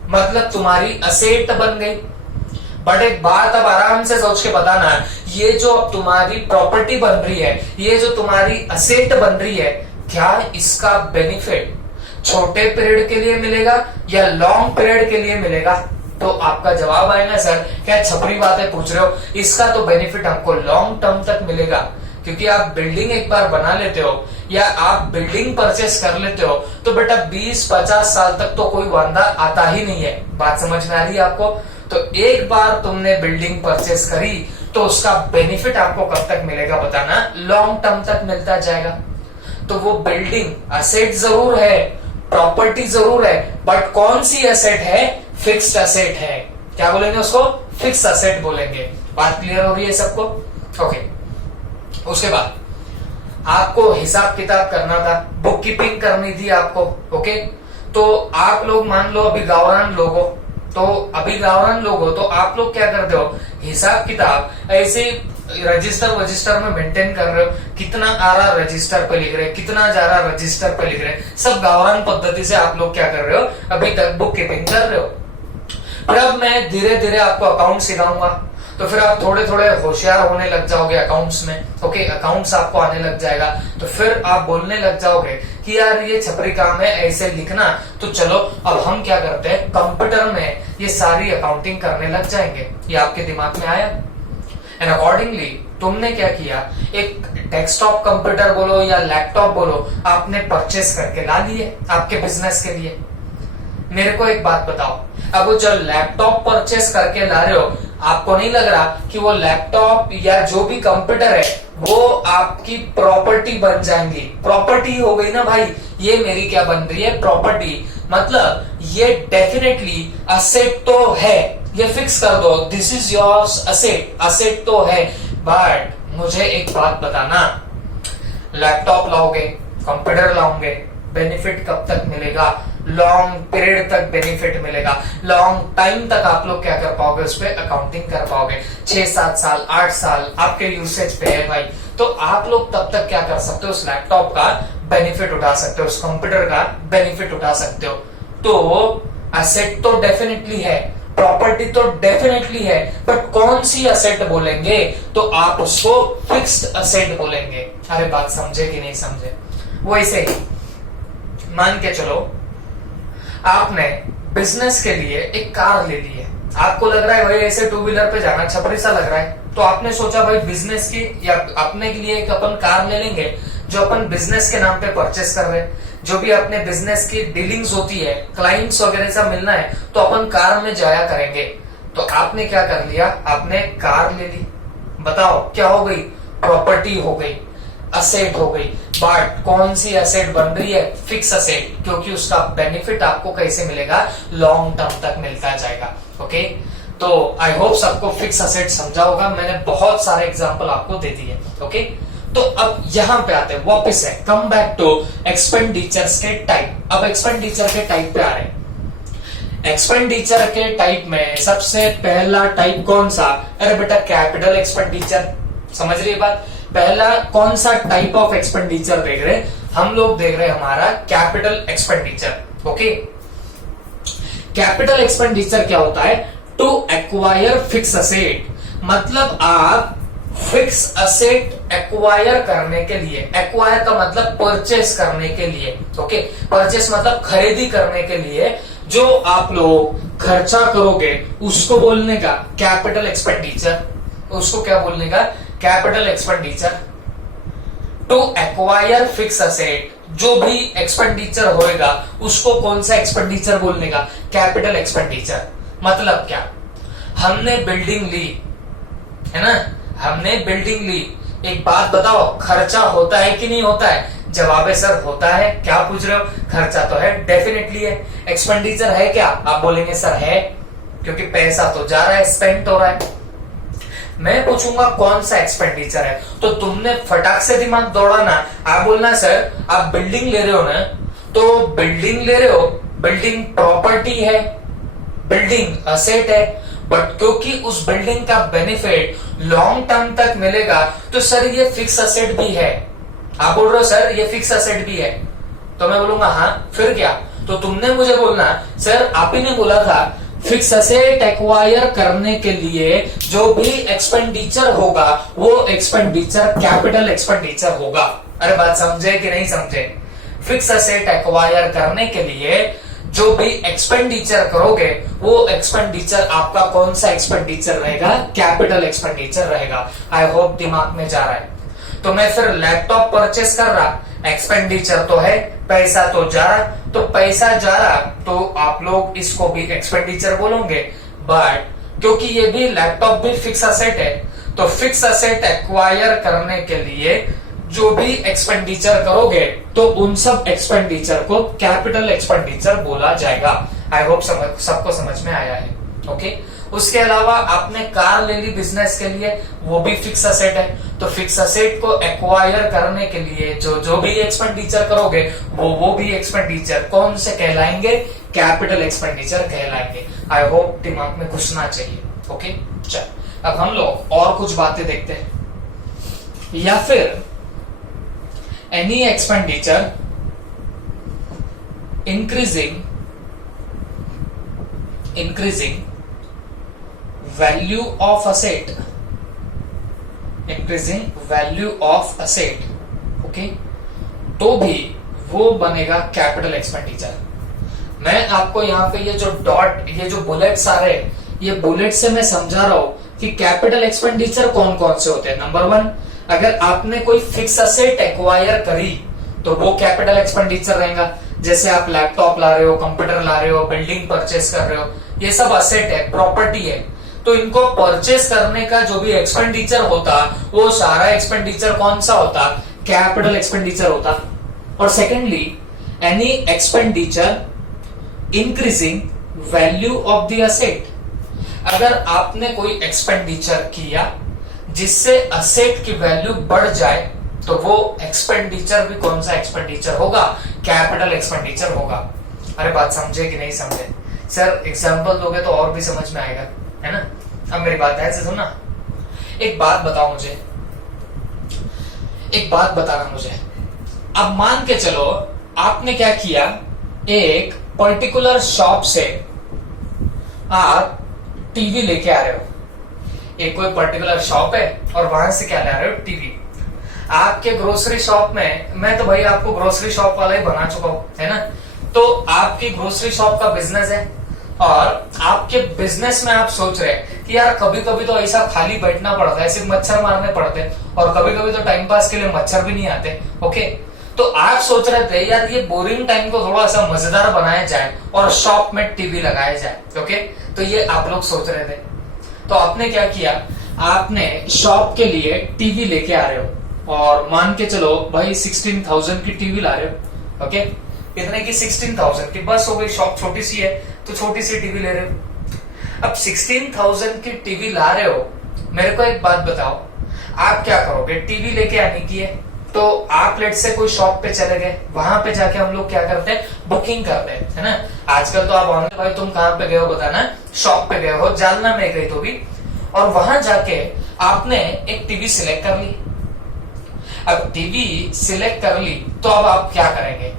मतलब तुम्हारी असेट बन गई? बट एक बात अब आराम से सोच के बताना, ये जो अब तुम्हारी प्रॉपर्टी बन रही है, ये जो तुम्हारी असेट बन रही है, क्या इसका बेनिफिट छोटे पीरियड के लिए मिलेगा या लॉन्ग पीरियड के लिए मिलेगा? तो आपका जवाब आएगा सर क्या छपरी बातें पूछ रहे हो, इसका तो बेनिफिट हमको लॉन्ग टर्म तक मिलेगा। क्योंकि आप बिल्डिंग एक बार बना लेते हो या आप बिल्डिंग परचेस कर लेते हो तो बेटा 20-50 साल तक तो कोई वांदा आता ही नहीं है। बात समझ में आ रही है आपको? तो एक बार तुमने बिल्डिंग परचेस करी तो उसका बेनिफिट आपको कब तक मिलेगा बताना, लॉन्ग टर्म तक मिलता जाएगा। तो वो बिल्डिंग असेट जरूर है, प्रॉपर्टी जरूर है, बट कौन सी असेट है? फिक्स्ड असेट है। क्या बोलेंगे उसको? फिक्स असेट बोलेंगे। बात क्लियर हो रही है सबको? ओके, उसके बाद आपको हिसाब किताब करना था, बुक कीपिंग करनी थी आपको। ओके, तो आप लोग मान लो अभी गावरान लोग हो, तो आप लोग क्या करते हो, हिसाब किताब ऐसे रजिस्टर में मेंटेन कर रहे हो, कितना आ रहा रजिस्टर पे लिख रहे, कितना जा रहा रजिस्टर पे लिख रहे, सब गावरान पद्धति से आप लोग क्या कर रहे हो, अभी तक बुक कीपिंग कर रहे हो। फिर अब मैं धीरे धीरे आपको अकाउंट सिखाऊंगा, तो फिर आप थोड़े थोड़े होशियार होने लग जाओगे अकाउंट्स में। ओके, अकाउंट्स आपको आने लग जाएगा, तो फिर आप बोलने लग जाओगे कि यार ये छपरी काम है ऐसे लिखना, तो चलो अब हम क्या करते हैं, कंप्यूटर में ये सारी अकाउंटिंग करने लग जाएंगे। ये आपके दिमाग में आया? एंड अकॉर्डिंगली तुमने क्या किया, एक डेस्कटॉप कंप्यूटर बोलो या लैपटॉप बोलो, आपने परचेस करके ला लिए आपके बिजनेस के लिए। मेरे को एक बात बताओ, अब वो जो लैपटॉप परचेस करके ला रहे हो, आपको नहीं लग रहा कि वो लैपटॉप या जो भी कंप्यूटर है वो आपकी प्रॉपर्टी बन जाएंगी? प्रॉपर्टी हो गई ना भाई, ये मेरी क्या बन रही है, प्रॉपर्टी। मतलब ये डेफिनेटली असेट तो है, ये फिक्स कर दो, this is yours asset, asset तो है। बट मुझे एक बात बताना, लैपटॉप लाओगे, कंप्यूटर लाओगे, बेनिफिट कब तक मिलेगा? लॉन्ग पीरियड तक बेनिफिट मिलेगा, लॉन्ग टाइम तक आप लोग क्या कर पाओगे, उस पर अकाउंटिंग कर पाओगे। 6-7 साल 8 साल आपके यूसेज पे है भाई, तो आप लोग तब तक क्या कर सकते हो, उस लैपटॉप का बेनिफिट उठा सकते हो, उस कंप्यूटर का बेनिफिट उठा सकते हो। तो असेट तो डेफिनेटली है, प्रॉपर्टी तो डेफिनेटली है, बट कौन सी असेट बोलेंगे, तो आप उसको फिक्स्ड असेट बोलेंगे। अरे बात समझे कि नहीं समझे? वैसे ही मान के चलो आपने बिजनेस के लिए एक कार ले ली है, आपको लग रहा है भाई ऐसे टू व्हीलर पे जाना छपरी सा लग रहा है, तो आपने सोचा भाई बिजनेस की या अपने के लिए एक अपन कार ले लेंगे जो अपन बिजनेस के नाम पे परचेस कर रहे हैं। जो भी अपने बिजनेस की डीलिंग्स होती है, क्लाइंट्स वगैरह सब मिलना है, तो अपन कार में जाया करेंगे। तो आपने क्या कर लिया, आपने कार ले ली। बताओ क्या हो गई, प्रॉपर्टी हो गई, असेट हो गई। बट कौन सी असेट बन रही है, फिक्स असेट, क्योंकि उसका बेनिफिट आपको कैसे मिलेगा, लॉन्ग टर्म तक मिलता जाएगा। ओके, तो आई होप सबको फिक्स असेट समझा होगा, मैंने बहुत सारे एग्जांपल आपको दे दिए। ओके, तो अब यहां पे आते हैं वापस है, कम बैक टू एक्सपेंडिचर्स के टाइप। अब एक्सपेंडिचर के टाइप पे आ रहे हैं। एक्सपेंडिचर के टाइप में सबसे पहला टाइप कौन सा? अरे बेटा कैपिटल एक्सपेंडिचर। समझ रही है बात? पहला कौन सा टाइप ऑफ एक्सपेंडिचर देख रहे हैं हम लोग? देख रहे हैं हमारा capital expenditure. Okay, capital expenditure क्या होता है? टू एक्वायर फिक्स असेट, मतलब आप फिक्स असेट एक्वायर करने के लिए, एक्वायर का मतलब परचेस करने के लिए। ओके, परचेस मतलब खरीदी करने के लिए जो आप लोग खर्चा करोगे उसको बोलने का कैपिटल एक्सपेंडिचर। उसको क्या बोलने का? Capital expenditure. To acquire fix asset, जो भी एक्सपेंडिचर होएगा उसको कौन सा एक्सपेंडिचर बोलने का? Capital expenditure. मतलब क्या, हमने बिल्डिंग ली है ना, हमने बिल्डिंग ली, एक बात बताओ, खर्चा होता है कि नहीं होता है? जवाब है सर होता है। क्या पूछ रहे हो? खर्चा तो है, डेफिनेटली है। एक्सपेंडिचर है क्या? आप बोलेंगे सर है, क्योंकि पैसा तो जा रहा है, स्पेंड हो रहा है। मैं पूछूंगा कौन सा एक्सपेंडिचर है, तो तुमने फटाक से दिमाग दौड़ाना। आप बोलना सर आप बिल्डिंग ले रहे हो ना, तो बिल्डिंग ले रहे हो, बिल्डिंग प्रॉपर्टी है, बिल्डिंग असेट है, बट क्योंकि उस बिल्डिंग का बेनिफिट लॉन्ग टर्म तक मिलेगा, तो सर ये फिक्स असेट भी है। आप बोल रहे हो सर ये फिक्स असेट भी है, तो मैं बोलूंगा हाँ फिर क्या? तो तुमने मुझे बोलना सर आप ही ने बोला था फिक्स असेट एक्वायर करने के लिए जो भी एक्सपेंडिचर होगा वो एक्सपेंडिचर कैपिटल एक्सपेंडिचर होगा। अरे बात समझे कि नहीं समझे? फिक्स असेट एक्वायर करने के लिए जो भी एक्सपेंडिचर करोगे वो एक्सपेंडिचर आपका कौन सा एक्सपेंडिचर रहेगा? कैपिटल एक्सपेंडिचर रहेगा। आई होप दिमाग में जा रहा है। तो मैं फिर लैपटॉप परचेस कर रहा, एक्सपेंडिचर तो है, पैसा तो जा रहा, तो पैसा जा रहा तो आप लोग इसको भी एक्सपेंडिचर बोलोगे। बट क्योंकि ये भी लैपटॉप भी फिक्स असेट है, तो फिक्स असेट एक्वायर करने के लिए जो भी एक्सपेंडिचर करोगे तो उन सब एक्सपेंडिचर को कैपिटल एक्सपेंडिचर बोला जाएगा। आई होप सबको समझ में आया है। ओके। उसके अलावा आपने कार ले ली बिजनेस के लिए, वो भी फिक्स असेट है, तो फिक्स असेट को एक्वायर करने के लिए जो भी एक्सपेंडिचर करोगे वो भी एक्सपेंडिचर कौन से कहलाएंगे? कैपिटल एक्सपेंडिचर कहलाएंगे। आई होप दिमाग में घुसना चाहिए। ओके चल, अब हम लोग और कुछ बातें देखते हैं। या फिर any expenditure increasing value of asset, increasing value of asset, okay, तो भी वो बनेगा कैपिटल एक्सपेंडिचर। मैं आपको यहाँ पे ये जो डॉट, ये जो बुलेट्स आ रहे हैं, ये बुलेट से मैं समझा रहा हूं कि कैपिटल एक्सपेंडिचर कौन कौन से होते हैं। नंबर 1, अगर आपने कोई फिक्स असेट एक्वायर करी तो वो कैपिटल एक्सपेंडिचर रहेगा। जैसे आप लैपटॉप ला रहे हो, कंप्यूटर ला रहे हो, बिल्डिंग परचेस कर रहे हो, ये सब असेट है, प्रॉपर्टी है, तो इनको परचेस करने का जो भी एक्सपेंडिचर होता वो सारा एक्सपेंडिचर कौन सा होता? कैपिटल एक्सपेंडिचर होता। और secondly, any expenditure increasing value of the asset, अगर आपने कोई एक्सपेंडिचर किया जिससे असेट की वैल्यू बढ़ जाए तो वो एक्सपेंडिचर भी कौन सा एक्सपेंडिचर होगा? कैपिटल एक्सपेंडिचर होगा। अरे बात समझे कि नहीं समझे? सर एग्जांपल दोगे तो और भी समझ में आएगा, है ना? अब मेरी बात ध्यान से सुनना। एक बात बताओ मुझे, एक बात बताना मुझे। अब मान के चलो आपने क्या किया, एक पर्टिकुलर शॉप से आप टीवी लेके आ रहे हो। एक कोई पर्टिकुलर शॉप है और वहां से क्या ला रहे हो? टीवी। आपके ग्रोसरी शॉप में, मैं तो भाई आपको ग्रोसरी शॉप वाला ही बना चुका हूं, है ना? तो आपकी ग्रोसरी शॉप का बिजनेस है और आपके बिजनेस में आप सोच रहे हैं कि यार कभी कभी तो ऐसा खाली बैठना पड़ता है, सिर्फ मच्छर मारने पड़ते हैं, और कभी कभी तो टाइम पास के लिए मच्छर भी नहीं आते। ओके, तो आप सोच रहे थे यार ये बोरिंग टाइम को थोड़ा सा मजेदार बनाया जाए और शॉप में टीवी लगाया जाए। ओके, तो ये आप लोग सोच रहे थे। तो आपने क्या किया, आपने शॉप के लिए टीवी लेके आ रहे हो और मान के चलो भाई 16,000 की टीवी ला रहे हो। ओके, कितने की? 16,000 की। बस हो गई, शॉप छोटी सी है तो छोटी सी टीवी ले रहे हो। अब 16,000 की टीवी ला रहे हो, मेरे को एक बात बताओ, आप क्या करोगे? टीवी लेके आने की है तो आप लेट से कोई शॉप पे चले गए, वहां पे जाके हम लोग क्या करते हैं? बुकिंग करते हैं, है ना? आजकल तो आप ऑनलाइन, भाई तुम कहां पे गए हो बताना, शॉप पे गए हो, जालना में गई तो भी, और वहां जाके आपने एक टीवी सिलेक्ट कर ली। अब टीवी सिलेक्ट कर ली तो अब आप क्या करेंगे?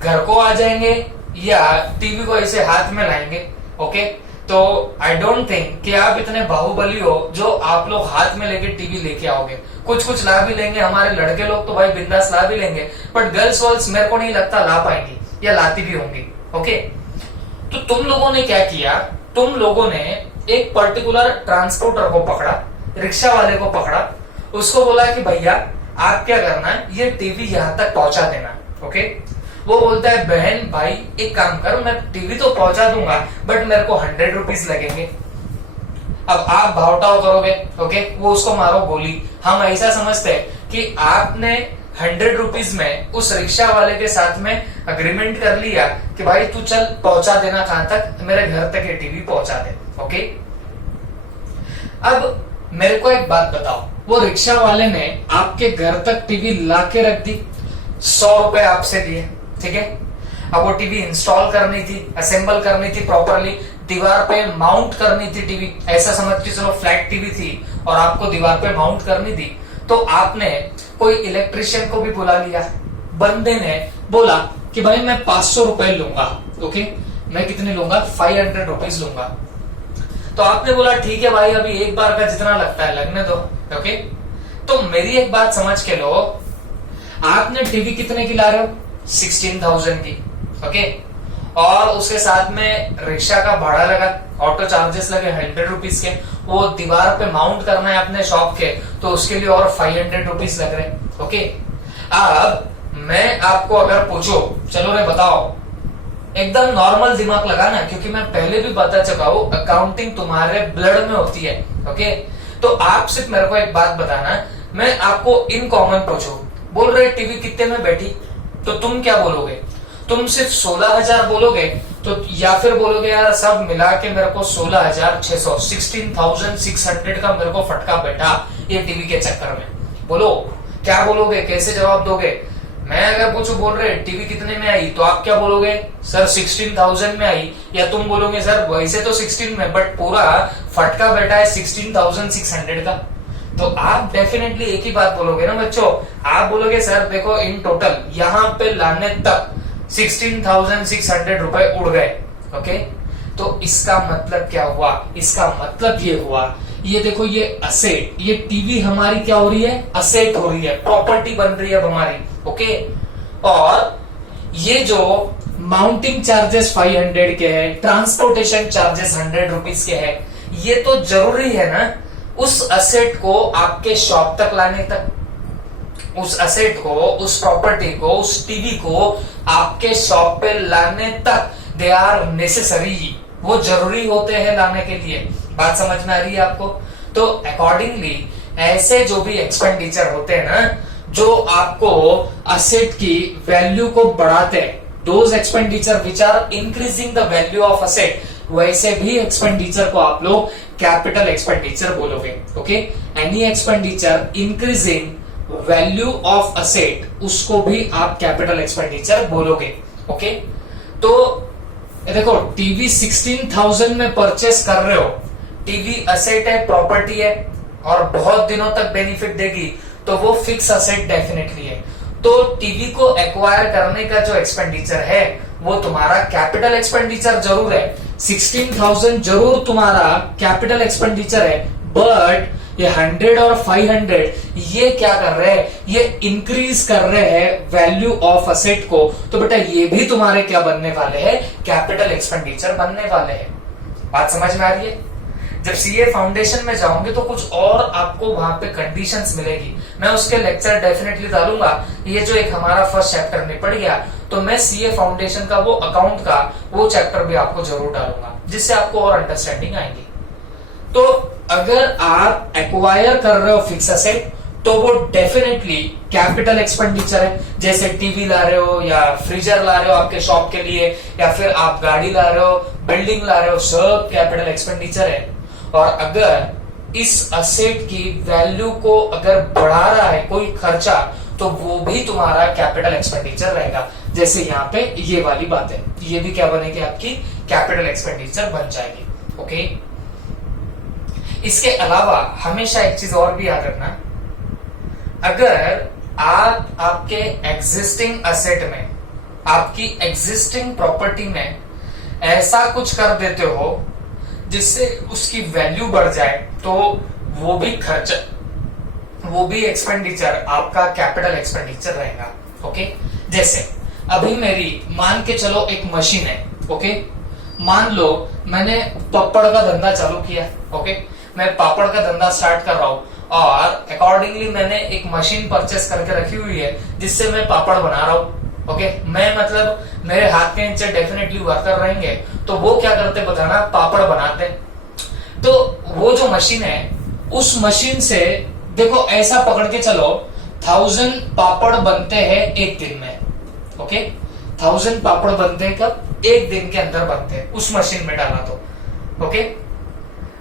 घर को आ जाएंगे या टीवी को ऐसे हाथ में लाएंगे? ओके, तो आई डोंट थिंक कि आप इतने बाहुबली हो जो आप लोग हाथ में लेके टीवी लेके आओगे। कुछ कुछ ला भी लेंगे, हमारे लड़के लोग तो भाई बिंदास ला भी लेंगे, बट गर्ल्स वर्ल्स मेरे को नहीं लगता ला पाएंगी या लाती भी होंगी। ओके, तो तुम लोगों ने क्या किया, तुम लोगों ने एक पर्टिकुलर ट्रांसपोर्टर को पकड़ा, रिक्शा वाले को पकड़ा, उसको बोला कि भैया आप क्या करना है, ये टीवी यहां तक पहुंचा देना। ओके, वो बोलता है बहन भाई एक काम कर, मैं टीवी तो पहुंचा दूंगा बट मेरे को 100 रुपीज लगेंगे। अब आप भावटाव करोगे, ओके, वो उसको मारो गोली। हम ऐसा समझते हैं कि आपने 100 रुपीज में उस रिक्शा वाले के साथ में अग्रीमेंट कर लिया कि भाई तू चल पहुंचा देना कहां तक, मेरे घर तक ये टीवी पहुंचा दे। ओके, अब मेरे को एक बात बताओ, वो रिक्शा वाले ने आपके घर तक टीवी ला के रख दी, 100 रुपए आपसे लिए, ठीक है। अब वो टीवी इंस्टॉल करनी थी, असेंबल करनी थी प्रॉपरली, दीवार पे माउंट करनी थी टीवी, ऐसा समझ के चलो फ्लैट टीवी थी और आपको दीवार पे माउंट करनी थी, तो आपने कोई इलेक्ट्रिशियन को भी बुला लिया। बंदे ने बोला कि भाई मैं 500 रुपए लूंगा, ओके, मैं कितने लूंगा, 500 रुपीज लूंगा। तो आपने बोला ठीक है भाई, अभी एक बार का जितना लगता है लगने दो, ओके। तो मेरी एक बात समझ के लो, आपने टीवी कितने की ला रहे हो, 16,000 की, ओके, और उसके साथ में रिक्शा का भाड़ा लगा, ऑटो चार्जेस लगे 100 रुपीज के, वो दीवार पे माउंट करना है अपने शॉप के, तो उसके लिए और 500 रुपीज लग रहे, ओके। अब मैं आपको अगर पूछो, चलो रे बताओ, एकदम नॉर्मल दिमाग लगाना, क्योंकि मैं पहले भी बता चुका हूं अकाउंटिंग तुम्हारे ब्लड में होती है, ओके। तो आप सिर्फ मेरे को एक बात बताना, मैं आपको इन कॉमन पूछू, बोल रहे टीवी कितने में बैठी, तो तुम क्या बोलोगे, तुम सिर्फ 16,000 बोलोगे, तो या फिर बोलोगे यार सब मिला के मेरे को 16,600, 16,600 का मेरे को फटका बैठा ये टीवी के चक्कर में, बोलो क्या बोलोगे, कैसे जवाब दोगे। मैं अगर पूछू बोल रहे टीवी कितने में आई, तो आप क्या बोलोगे, सर 16,000 में आई, या तुम बोलोगे सर वैसे तो 16 में बट पूरा फटका बैठा है 16,600 का। तो आप डेफिनेटली एक ही बात बोलोगे ना बच्चों, आप बोलोगे सर देखो इन टोटल यहाँ पे लाने तक 16,600 रुपए उड़ गए, ओके। तो इसका मतलब क्या हुआ, इसका मतलब ये हुआ, ये देखो ये असेट, ये टीवी हमारी क्या हो रही है, असेट हो रही है, प्रॉपर्टी बन रही है अब हमारी, ओके। और ये जो माउंटिंग चार्जेस 500 के है, ट्रांसपोर्टेशन चार्जेस 100 रुपीज के है, ये तो जरूरी है ना उस असेट को आपके शॉप तक लाने तक, उस असेट को, उस प्रॉपर्टी को, उस टीवी को आपके शॉप पे लाने तक दे आर नेसेसरी, वो जरूरी होते हैं लाने के लिए। बात समझ में आ रही है आपको। तो अकॉर्डिंगली ऐसे जो भी एक्सपेंडिचर होते हैं ना, जो आपको असेट की वैल्यू को बढ़ाते हैं, those expenditure which are increasing the value of asset, वैसे भी एक्सपेंडिचर को आप लोग कैपिटल एक्सपेंडिचर बोलोगे, okay. Any expenditure increasing value of asset, उसको भी आप कैपिटल एक्सपेंडिचर बोलोगे, ओके। तो देखो टीवी 16,000 में परचेस कर रहे हो, टीवी असेट है, प्रॉपर्टी है और बहुत दिनों तक बेनिफिट देगी, तो वो फिक्स असेट डेफिनेटली है। तो टीवी को एक्वायर करने का जो एक्सपेंडिचर है वो तुम्हारा कैपिटल एक्सपेंडिचर जरूर है, 16,000 जरूर तुम्हारा कैपिटल एक्सपेंडिचर है, बट ये 100 और 500 ये क्या कर रहे हैं, ये इंक्रीज कर रहे हैं वैल्यू ऑफ असेट को, तो बेटा ये भी तुम्हारे क्या बनने वाले हैं, कैपिटल एक्सपेंडिचर बनने वाले हैं। बात समझ में आ रही है। जब सीए फाउंडेशन में जाओगे तो कुछ और आपको वहां पे कंडीशंस मिलेगी, मैं उसके लेक्चर डेफिनेटली डालूंगा। ये जो एक हमारा फर्स्ट चैप्टर निपट गया, तो मैं सीए फाउंडेशन का वो अकाउंट का वो चैप्टर भी आपको जरूर डालूंगा, जिससे आपको और अंडरस्टैंडिंग आएगी। तो अगर आप एक्वायर कर रहे हो फिक्स असेट, तो वो डेफिनेटली कैपिटल एक्सपेंडिचर है। जैसे टीवी ला रहे हो या फ्रीजर ला रहे हो आपके शॉप के लिए, या फिर आप गाड़ी ला रहे हो, बिल्डिंग ला रहे हो, सब कैपिटल एक्सपेंडिचर है। और अगर इस असेट की वैल्यू को अगर बढ़ा रहा है कोई खर्चा, तो वो भी तुम्हारा कैपिटल एक्सपेंडिचर रहेगा। जैसे यहाँ पे ये वाली बात है, ये भी क्या बनेगी, आपकी कैपिटल एक्सपेंडिचर बन जाएगी, ओके। इसके अलावा हमेशा एक चीज और भी याद रखना, अगर आप आपके एग्जिस्टिंग असेट में, आपकी एग्जिस्टिंग प्रॉपर्टी में ऐसा कुछ कर देते हो जिससे उसकी वैल्यू बढ़ जाए, तो वो भी खर्चा, वो भी एक्सपेंडिचर आपका कैपिटल एक्सपेंडिचर रहेगा, ओके। जैसे अभी मेरी मान के चलो एक मशीन है, ओके। मान लो मैंने पापड़ का धंधा चालू किया, ओके। मैं पापड़ का धंधा स्टार्ट कर रहा हूं और अकॉर्डिंगली मैंने एक मशीन परचेस करके रखी हुई है जिससे मैं पापड़ बना रहा हूं, ओके। मैं मतलब मेरे हाथ के नीचे डेफिनेटली वर्कर रहेंगे, तो वो क्या करते बताना, पापड़ बनाते। तो वो जो मशीन है, उस मशीन से देखो ऐसा पकड़ के चलो, 1000 पापड़ बनते हैं एक दिन में, ओके 1000 पापड़ बनते हैं कब? एक दिन के अंदर बनते हैं, उस मशीन में डाला तो, ओके।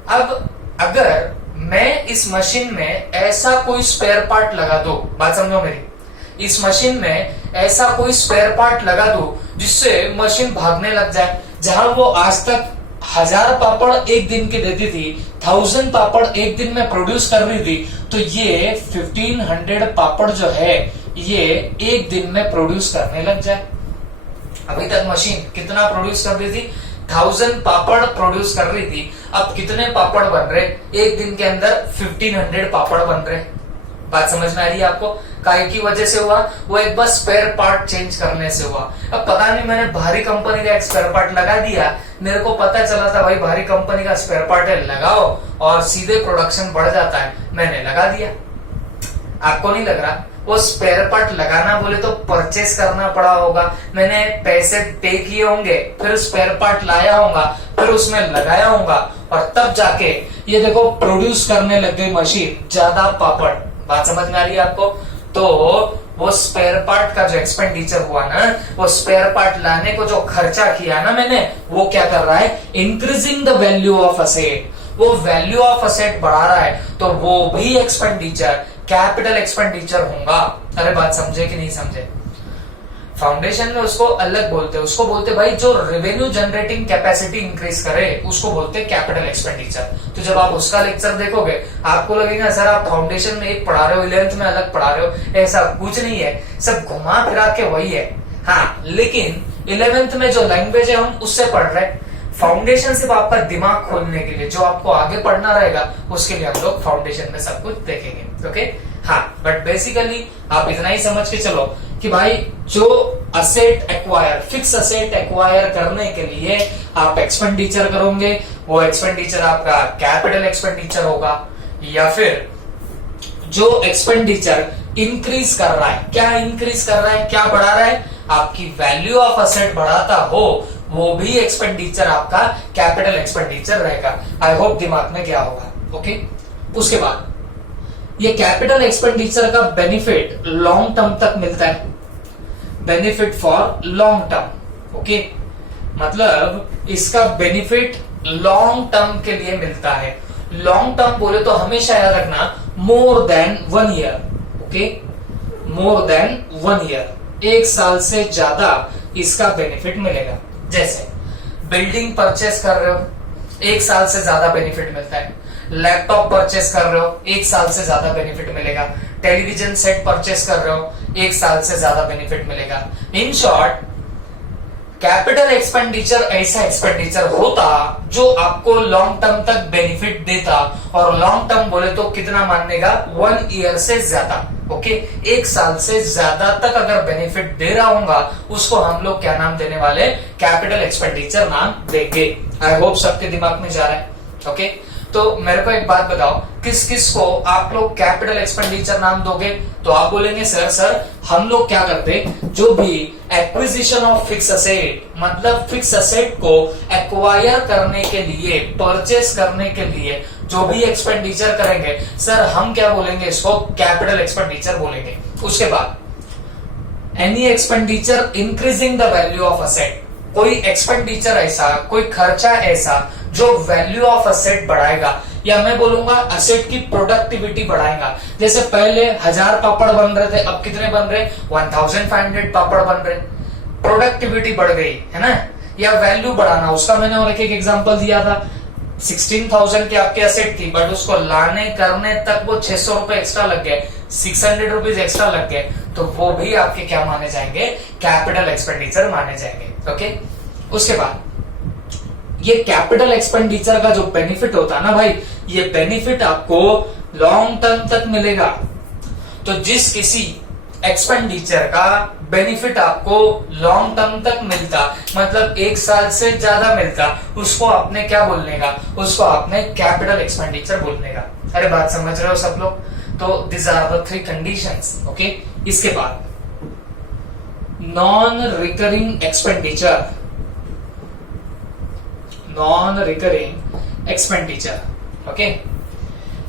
अब अगर मैं इस मशीन में ऐसा कोई स्पेयर पार्ट लगा दो, बात समझो मेरी, इस मशीन में ऐसा कोई स्पेयर पार्ट लगा दो जिससे मशीन भागने लग जाए, जहां वो आज तक 1000 पापड़ एक दिन के देती थी, 1000 पापड़ एक दिन में प्रोड्यूस कर रही थी, तो ये 1500 पापड़ जो है ये एक दिन में प्रोड्यूस करने लग जाए। अभी तक मशीन कितना प्रोड्यूस कर रही थी? 1000 पापड़ प्रोड्यूस कर रही थी, अब कितने पापड़ बन रहे? एक दिन के अंदर 1500 पापड़ बन रहे। बात समझ में आ रही है आपको? काय की वजह से हुआ? वो एक बार स्पेयर पार्ट चेंज करने से हुआ। अब पता नहीं, मैंने भारी कंपनी का एक स्पेयर पार्ट लगा दिया, मेरे को पता चला था भाई भारी कंपनी का स्पेयर पार्ट है, लगाओ और सीधे प्रोडक्शन बढ़ जाता है, मैंने लगा दिया। आपको नहीं लग रहा? वो स्पेयर पार्ट लगाना बोले तो परचेस करना पड़ा होगा, मैंने पैसे पे किए होंगे, फिर स्पेयर पार्ट लाया होगा, फिर उसमें लगाया होगा, और तब जाके ये देखो प्रोड्यूस करने लग गई मशीन ज्यादा पापड़। बात समझ में आ रही है आपको? तो वो स्पेयर पार्ट का जो एक्सपेंडिचर हुआ ना, वो स्पेयर पार्ट लाने को जो खर्चा किया ना मैंने, वो क्या कर रहा है? Increasing the value of asset. वो वैल्यू ऑफ असेट बढ़ा रहा है, तो वो भी एक्सपेंडिचर कैपिटल एक्सपेंडिचर होगा। अरे बात समझे कि नहीं समझे? फाउंडेशन में उसको अलग बोलते हैं, उसको बोलते भाई जो रेवेन्यू जनरेटिंग कैपेसिटी इंक्रीज करे उसको बोलते हैं कैपिटल एक्सपेंडिचर। तो जब आप उसका लेक्चर देखोगे आपको लगेगा सर आप फाउंडेशन में एक पढ़ा रहे हो, 11th में अलग पढ़ा रहे हो, ऐसा कुछ नहीं है, सब घुमा फिरा के वही है। हाँ, लेकिन 11th में जो लैंग्वेज है हम उससे पढ़ रहे हैं। फाउंडेशन सिर्फ आपका दिमाग खोलने के लिए, जो आपको आगे पढ़ना रहेगा उसके लिए हम लोग फाउंडेशन में सब कुछ देखेंगे, ओके। हाँ, बट बेसिकली आप इतना ही समझ के चलो कि भाई जो asset acquire, fix asset acquire करने के लिए आप एक्सपेंडिचर करोगे, वो एक्सपेंडिचर आपका कैपिटल एक्सपेंडिचर होगा, या फिर जो एक्सपेंडिचर इंक्रीज कर रहा है, क्या इंक्रीज कर रहा है, क्या बढ़ा रहा है, आपकी वैल्यू ऑफ असेट बढ़ाता हो, वो भी एक्सपेंडिचर आपका कैपिटल एक्सपेंडिचर रहेगा। आई होप दिमाग में क्या होगा, ओके। उसके बाद ये कैपिटल एक्सपेंडिचर का बेनिफिट लॉन्ग टर्म तक मिलता है, benefit for long term, okay. मतलब इसका बेनिफिट लॉन्ग टर्म के लिए मिलता है। लॉन्ग टर्म बोले तो हमेशा याद रखना more than 1 year, okay, more than 1 year, 1 साल से ज्यादा इसका बेनिफिट मिलेगा। जैसे बिल्डिंग परचेस कर रहे हो, 1 साल से ज्यादा बेनिफिट मिलता है। लैपटॉप परचेस कर रहे हो, 1 साल से ज्यादा बेनिफिट मिलेगा। टेलीविजन सेट परचेस कर रहे हो, 1 साल से ज्यादा बेनिफिट मिलेगा। इन शॉर्ट, कैपिटल एक्सपेंडिचर ऐसा एक्सपेंडिचर होता जो आपको लॉन्ग टर्म तक बेनिफिट देता, और लॉन्ग टर्म बोले तो कितना मानेगा? 1 ईयर से ज्यादा, ओके, 1 साल से ज्यादा तक अगर बेनिफिट दे रहा होगा उसको हम लोग क्या नाम देने वाले? कैपिटल एक्सपेंडिचर नाम देंगे। आई होप सबके दिमाग में जा रहा है, ओके। तो मेरे को एक बात बताओ, किस किस को आप लोग कैपिटल एक्सपेंडिचर नाम दोगे? तो आप बोलेंगे सर हम लोग क्या करते, जो भी एक्विजिशन ऑफ फिक्स असेट, मतलब फिक्स असेट को एक्वायर करने के लिए, परचेस करने के लिए जो भी एक्सपेंडिचर करेंगे सर, हम क्या बोलेंगे? इसको कैपिटल एक्सपेंडिचर बोलेंगे। उसके बाद any expenditure increasing the value of asset, कोई एक्सपेंडिचर ऐसा, कोई खर्चा ऐसा जो वैल्यू ऑफ असेट बढ़ाएगा, या मैं बोलूंगा असेट की प्रोडक्टिविटी बढ़ाएगा। जैसे पहले 1000 पापड़ बन रहे थे, अब कितने बन रहे? 1500 पापड़ बन रहे, प्रोडक्टिविटी बढ़ गई है ना। या वैल्यू बढ़ाना, उसका मैंने और एक एग्जांपल दिया था। 16,000 की आपकी असेट थी, बट उसको लाने करने तक वो 600 रुपए एक्स्ट्रा लग गए, 600 रुपीज एक्स्ट्रा लग गए, तो वो भी आपके क्या माने जाएंगे? कैपिटल एक्सपेंडिचर माने जाएंगे, ओके। उसके बाद ये कैपिटल एक्सपेंडिचर का जो बेनिफिट होता है ना भाई, ये बेनिफिट आपको लॉन्ग टर्म तक मिलेगा। तो जिस किसी एक्सपेंडिचर का बेनिफिट आपको लॉन्ग टर्म तक मिलता, मतलब 1 साल से ज्यादा मिलता, उसको आपने क्या बोलने का? उसको आपने कैपिटल एक्सपेंडिचर बोलने का। अरे बात समझ रहे हो सब लोग? तो this are the 3 conditions, okay. इसके बाद non recurring expenditure, non recurring expenditure, okay.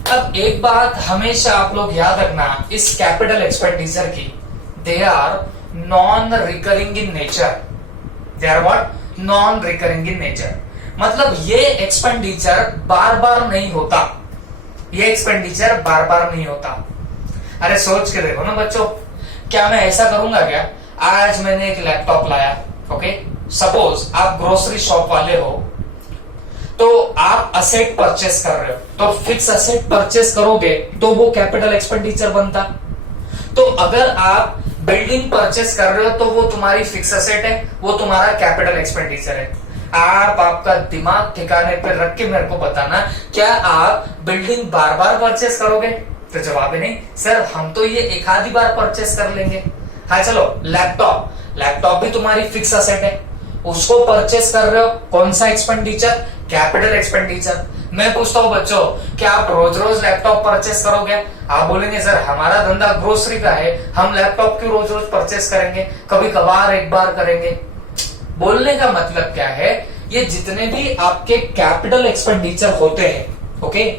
अब एक बात हमेशा आप लोग याद रखना इस कैपिटल एक्सपेंडिचर की, they are non recurring in nature. They are what? Non recurring in nature. मतलब ये एक्सपेंडिचर बार बार नहीं होता, ये एक्सपेंडिचर बार बार नहीं होता। अरे सोच के देखो ना बच्चों, क्या मैं ऐसा करूंगा क्या, आज मैंने एक लैपटॉप लाया, ओके, सपोज आप ग्रोसरी शॉप वाले हो, तो आप असेट परचेस कर रहे हो, तो फिक्स असेट परचेस करोगे तो वो कैपिटल एक्सपेंडिचर बनता। तो अगर आप बिल्डिंग परचेस कर रहे हो तो वो तुम्हारी फिक्स असेट है, वो तुम्हारा कैपिटल एक्सपेंडिचर है। आप आपका दिमाग ठिकाने पर रख के मेरे को बताना, क्या आप बिल्डिंग बार बार परचेस करोगे? तो जवाब है नहीं सर, हम तो ये एक आधी बार परचेस कर लेंगे। हाँ चलो, लैपटॉप, लैपटॉप भी तुम्हारी फिक्स असेट है, उसको परचेस कर रहे हो, कौन सा एक्सपेंडिचर? Capital expenditure. मैं पूछता हूँ बच्चों, क्या आप रोज रोज लैपटॉप परचेस करोगे? आप बोलेंगे सर हमारा धंधा ग्रोसरी का है, हम लैपटॉप क्यों रोज रोज परचेस करेंगे, कभी कभार एक बार करेंगे। बोलने का मतलब क्या है, ये जितने भी आपके कैपिटल एक्सपेंडिचर होते हैं, ओके,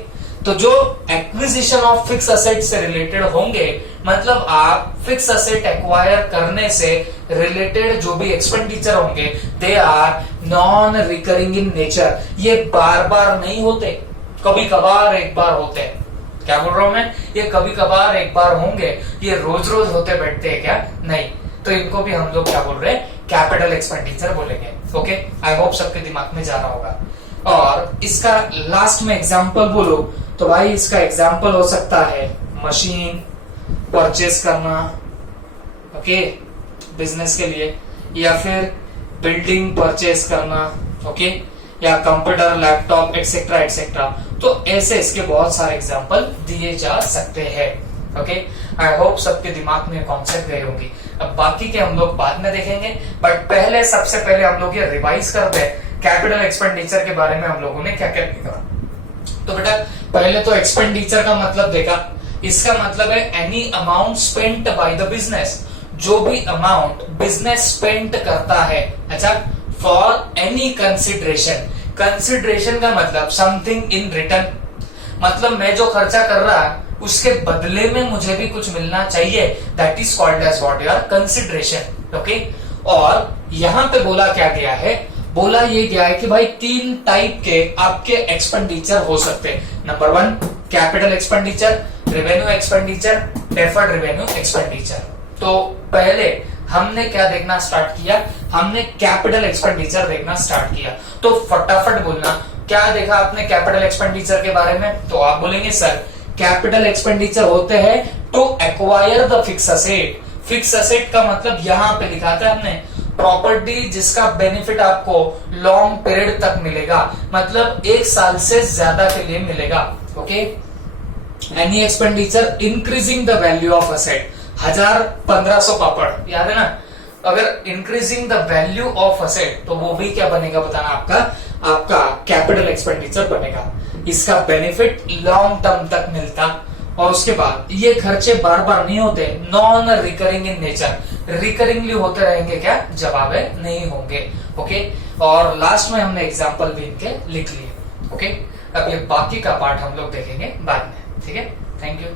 तो जो एक्विजिशन ऑफ फिक्स असेट से रिलेटेड होंगे, मतलब आप फिक्स असेट एक्वायर करने से रिलेटेड जो भी एक्सपेंडिचर होंगे, they are non recurring in nature. ये बार बार नहीं होते, कभी कभार एक बार होते हैं। क्या बोल रहा हूं मैं? ये कभी कभार एक बार होंगे, ये रोज रोज होते बैठते हैं क्या? नहीं। तो इनको भी हम लोग क्या बोल रहे हैं? कैपिटल एक्सपेंडिचर बोलेंगे। ओके, आई होप सबके दिमाग में जा रहा होगा। और इसका लास्ट में एग्जांपल बोलो तो भाई इसका एग्जांपल हो सकता है मशीन परचेस करना, ओके, बिजनेस के लिए, या फिर बिल्डिंग परचेस करना, ओके, या कंप्यूटर, लैपटॉप, एक्सेट्रा एक्सेट्रा। तो ऐसे इसके बहुत सारे एग्जांपल दिए जा सकते हैं। ओके, आई होप सबके दिमाग में कॉन्सेप्ट गए होंगी। अब बाकी के हम लोग बाद में देखेंगे, बट पहले सबसे पहले हम लोग ये रिवाइज करते हैं कैपिटल एक्सपेंडिचर के बारे में हम लोगों ने क्या क्या देखा। तो बेटा पहले तो एक्सपेंडिचर का मतलब देखा, इसका मतलब है any amount spent by the business, जो भी अमाउंट बिजनेस स्पेंड करता है, अच्छा, फॉर एनी कंसिडरेशन। कंसिडरेशन का मतलब समथिंग इन रिटर्न, मतलब मैं जो खर्चा कर रहा उसके बदले में मुझे भी कुछ मिलना चाहिए, that is called as what your consideration. Okay, और यहां पे बोला क्या गया है, बोला ये गया है कि भाई तीन टाइप के आपके एक्सपेंडिचर हो सकते हैं। Number 1 capital expenditure, revenue expenditure, deferred revenue expenditure. तो पहले हमने क्या देखना स्टार्ट किया, हमने कैपिटल एक्सपेंडिचर देखना स्टार्ट किया। तो फटाफट बोलना क्या देखा आपने कैपिटल एक्सपेंडिचर के बारे में। तो आप बोलेंगे सर कैपिटल एक्सपेंडिचर होते हैं to acquire the fix asset. Fix asset का मतलब यहां पे लिखा था हमने प्रॉपर्टी जिसका बेनिफिट आपको लॉन्ग पीरियड तक मिलेगा, मतलब 1 साल से ज्यादा के लिए मिलेगा। Okay, any expenditure increasing the value of asset, 1000-1500 पापड़, याद है ना। अगर increasing the value of asset तो वो भी क्या बनेगा बताना, आपका कैपिटल एक्सपेंडिचर बनेगा। इसका बेनिफिट लॉन्ग टर्म तक मिलता, और उसके बाद ये खर्चे बार बार नहीं होते, नॉन रिकरिंग इन नेचर, रिकरिंगली होते रहेंगे क्या? जवाब है नहीं होंगे। ओके, और लास्ट में हमने एग्जांपल भी इनके लिख लिए। ओके, अब ये बाकी का पार्ट हम लोग देखेंगे बाद में, ठीक है। Thank you.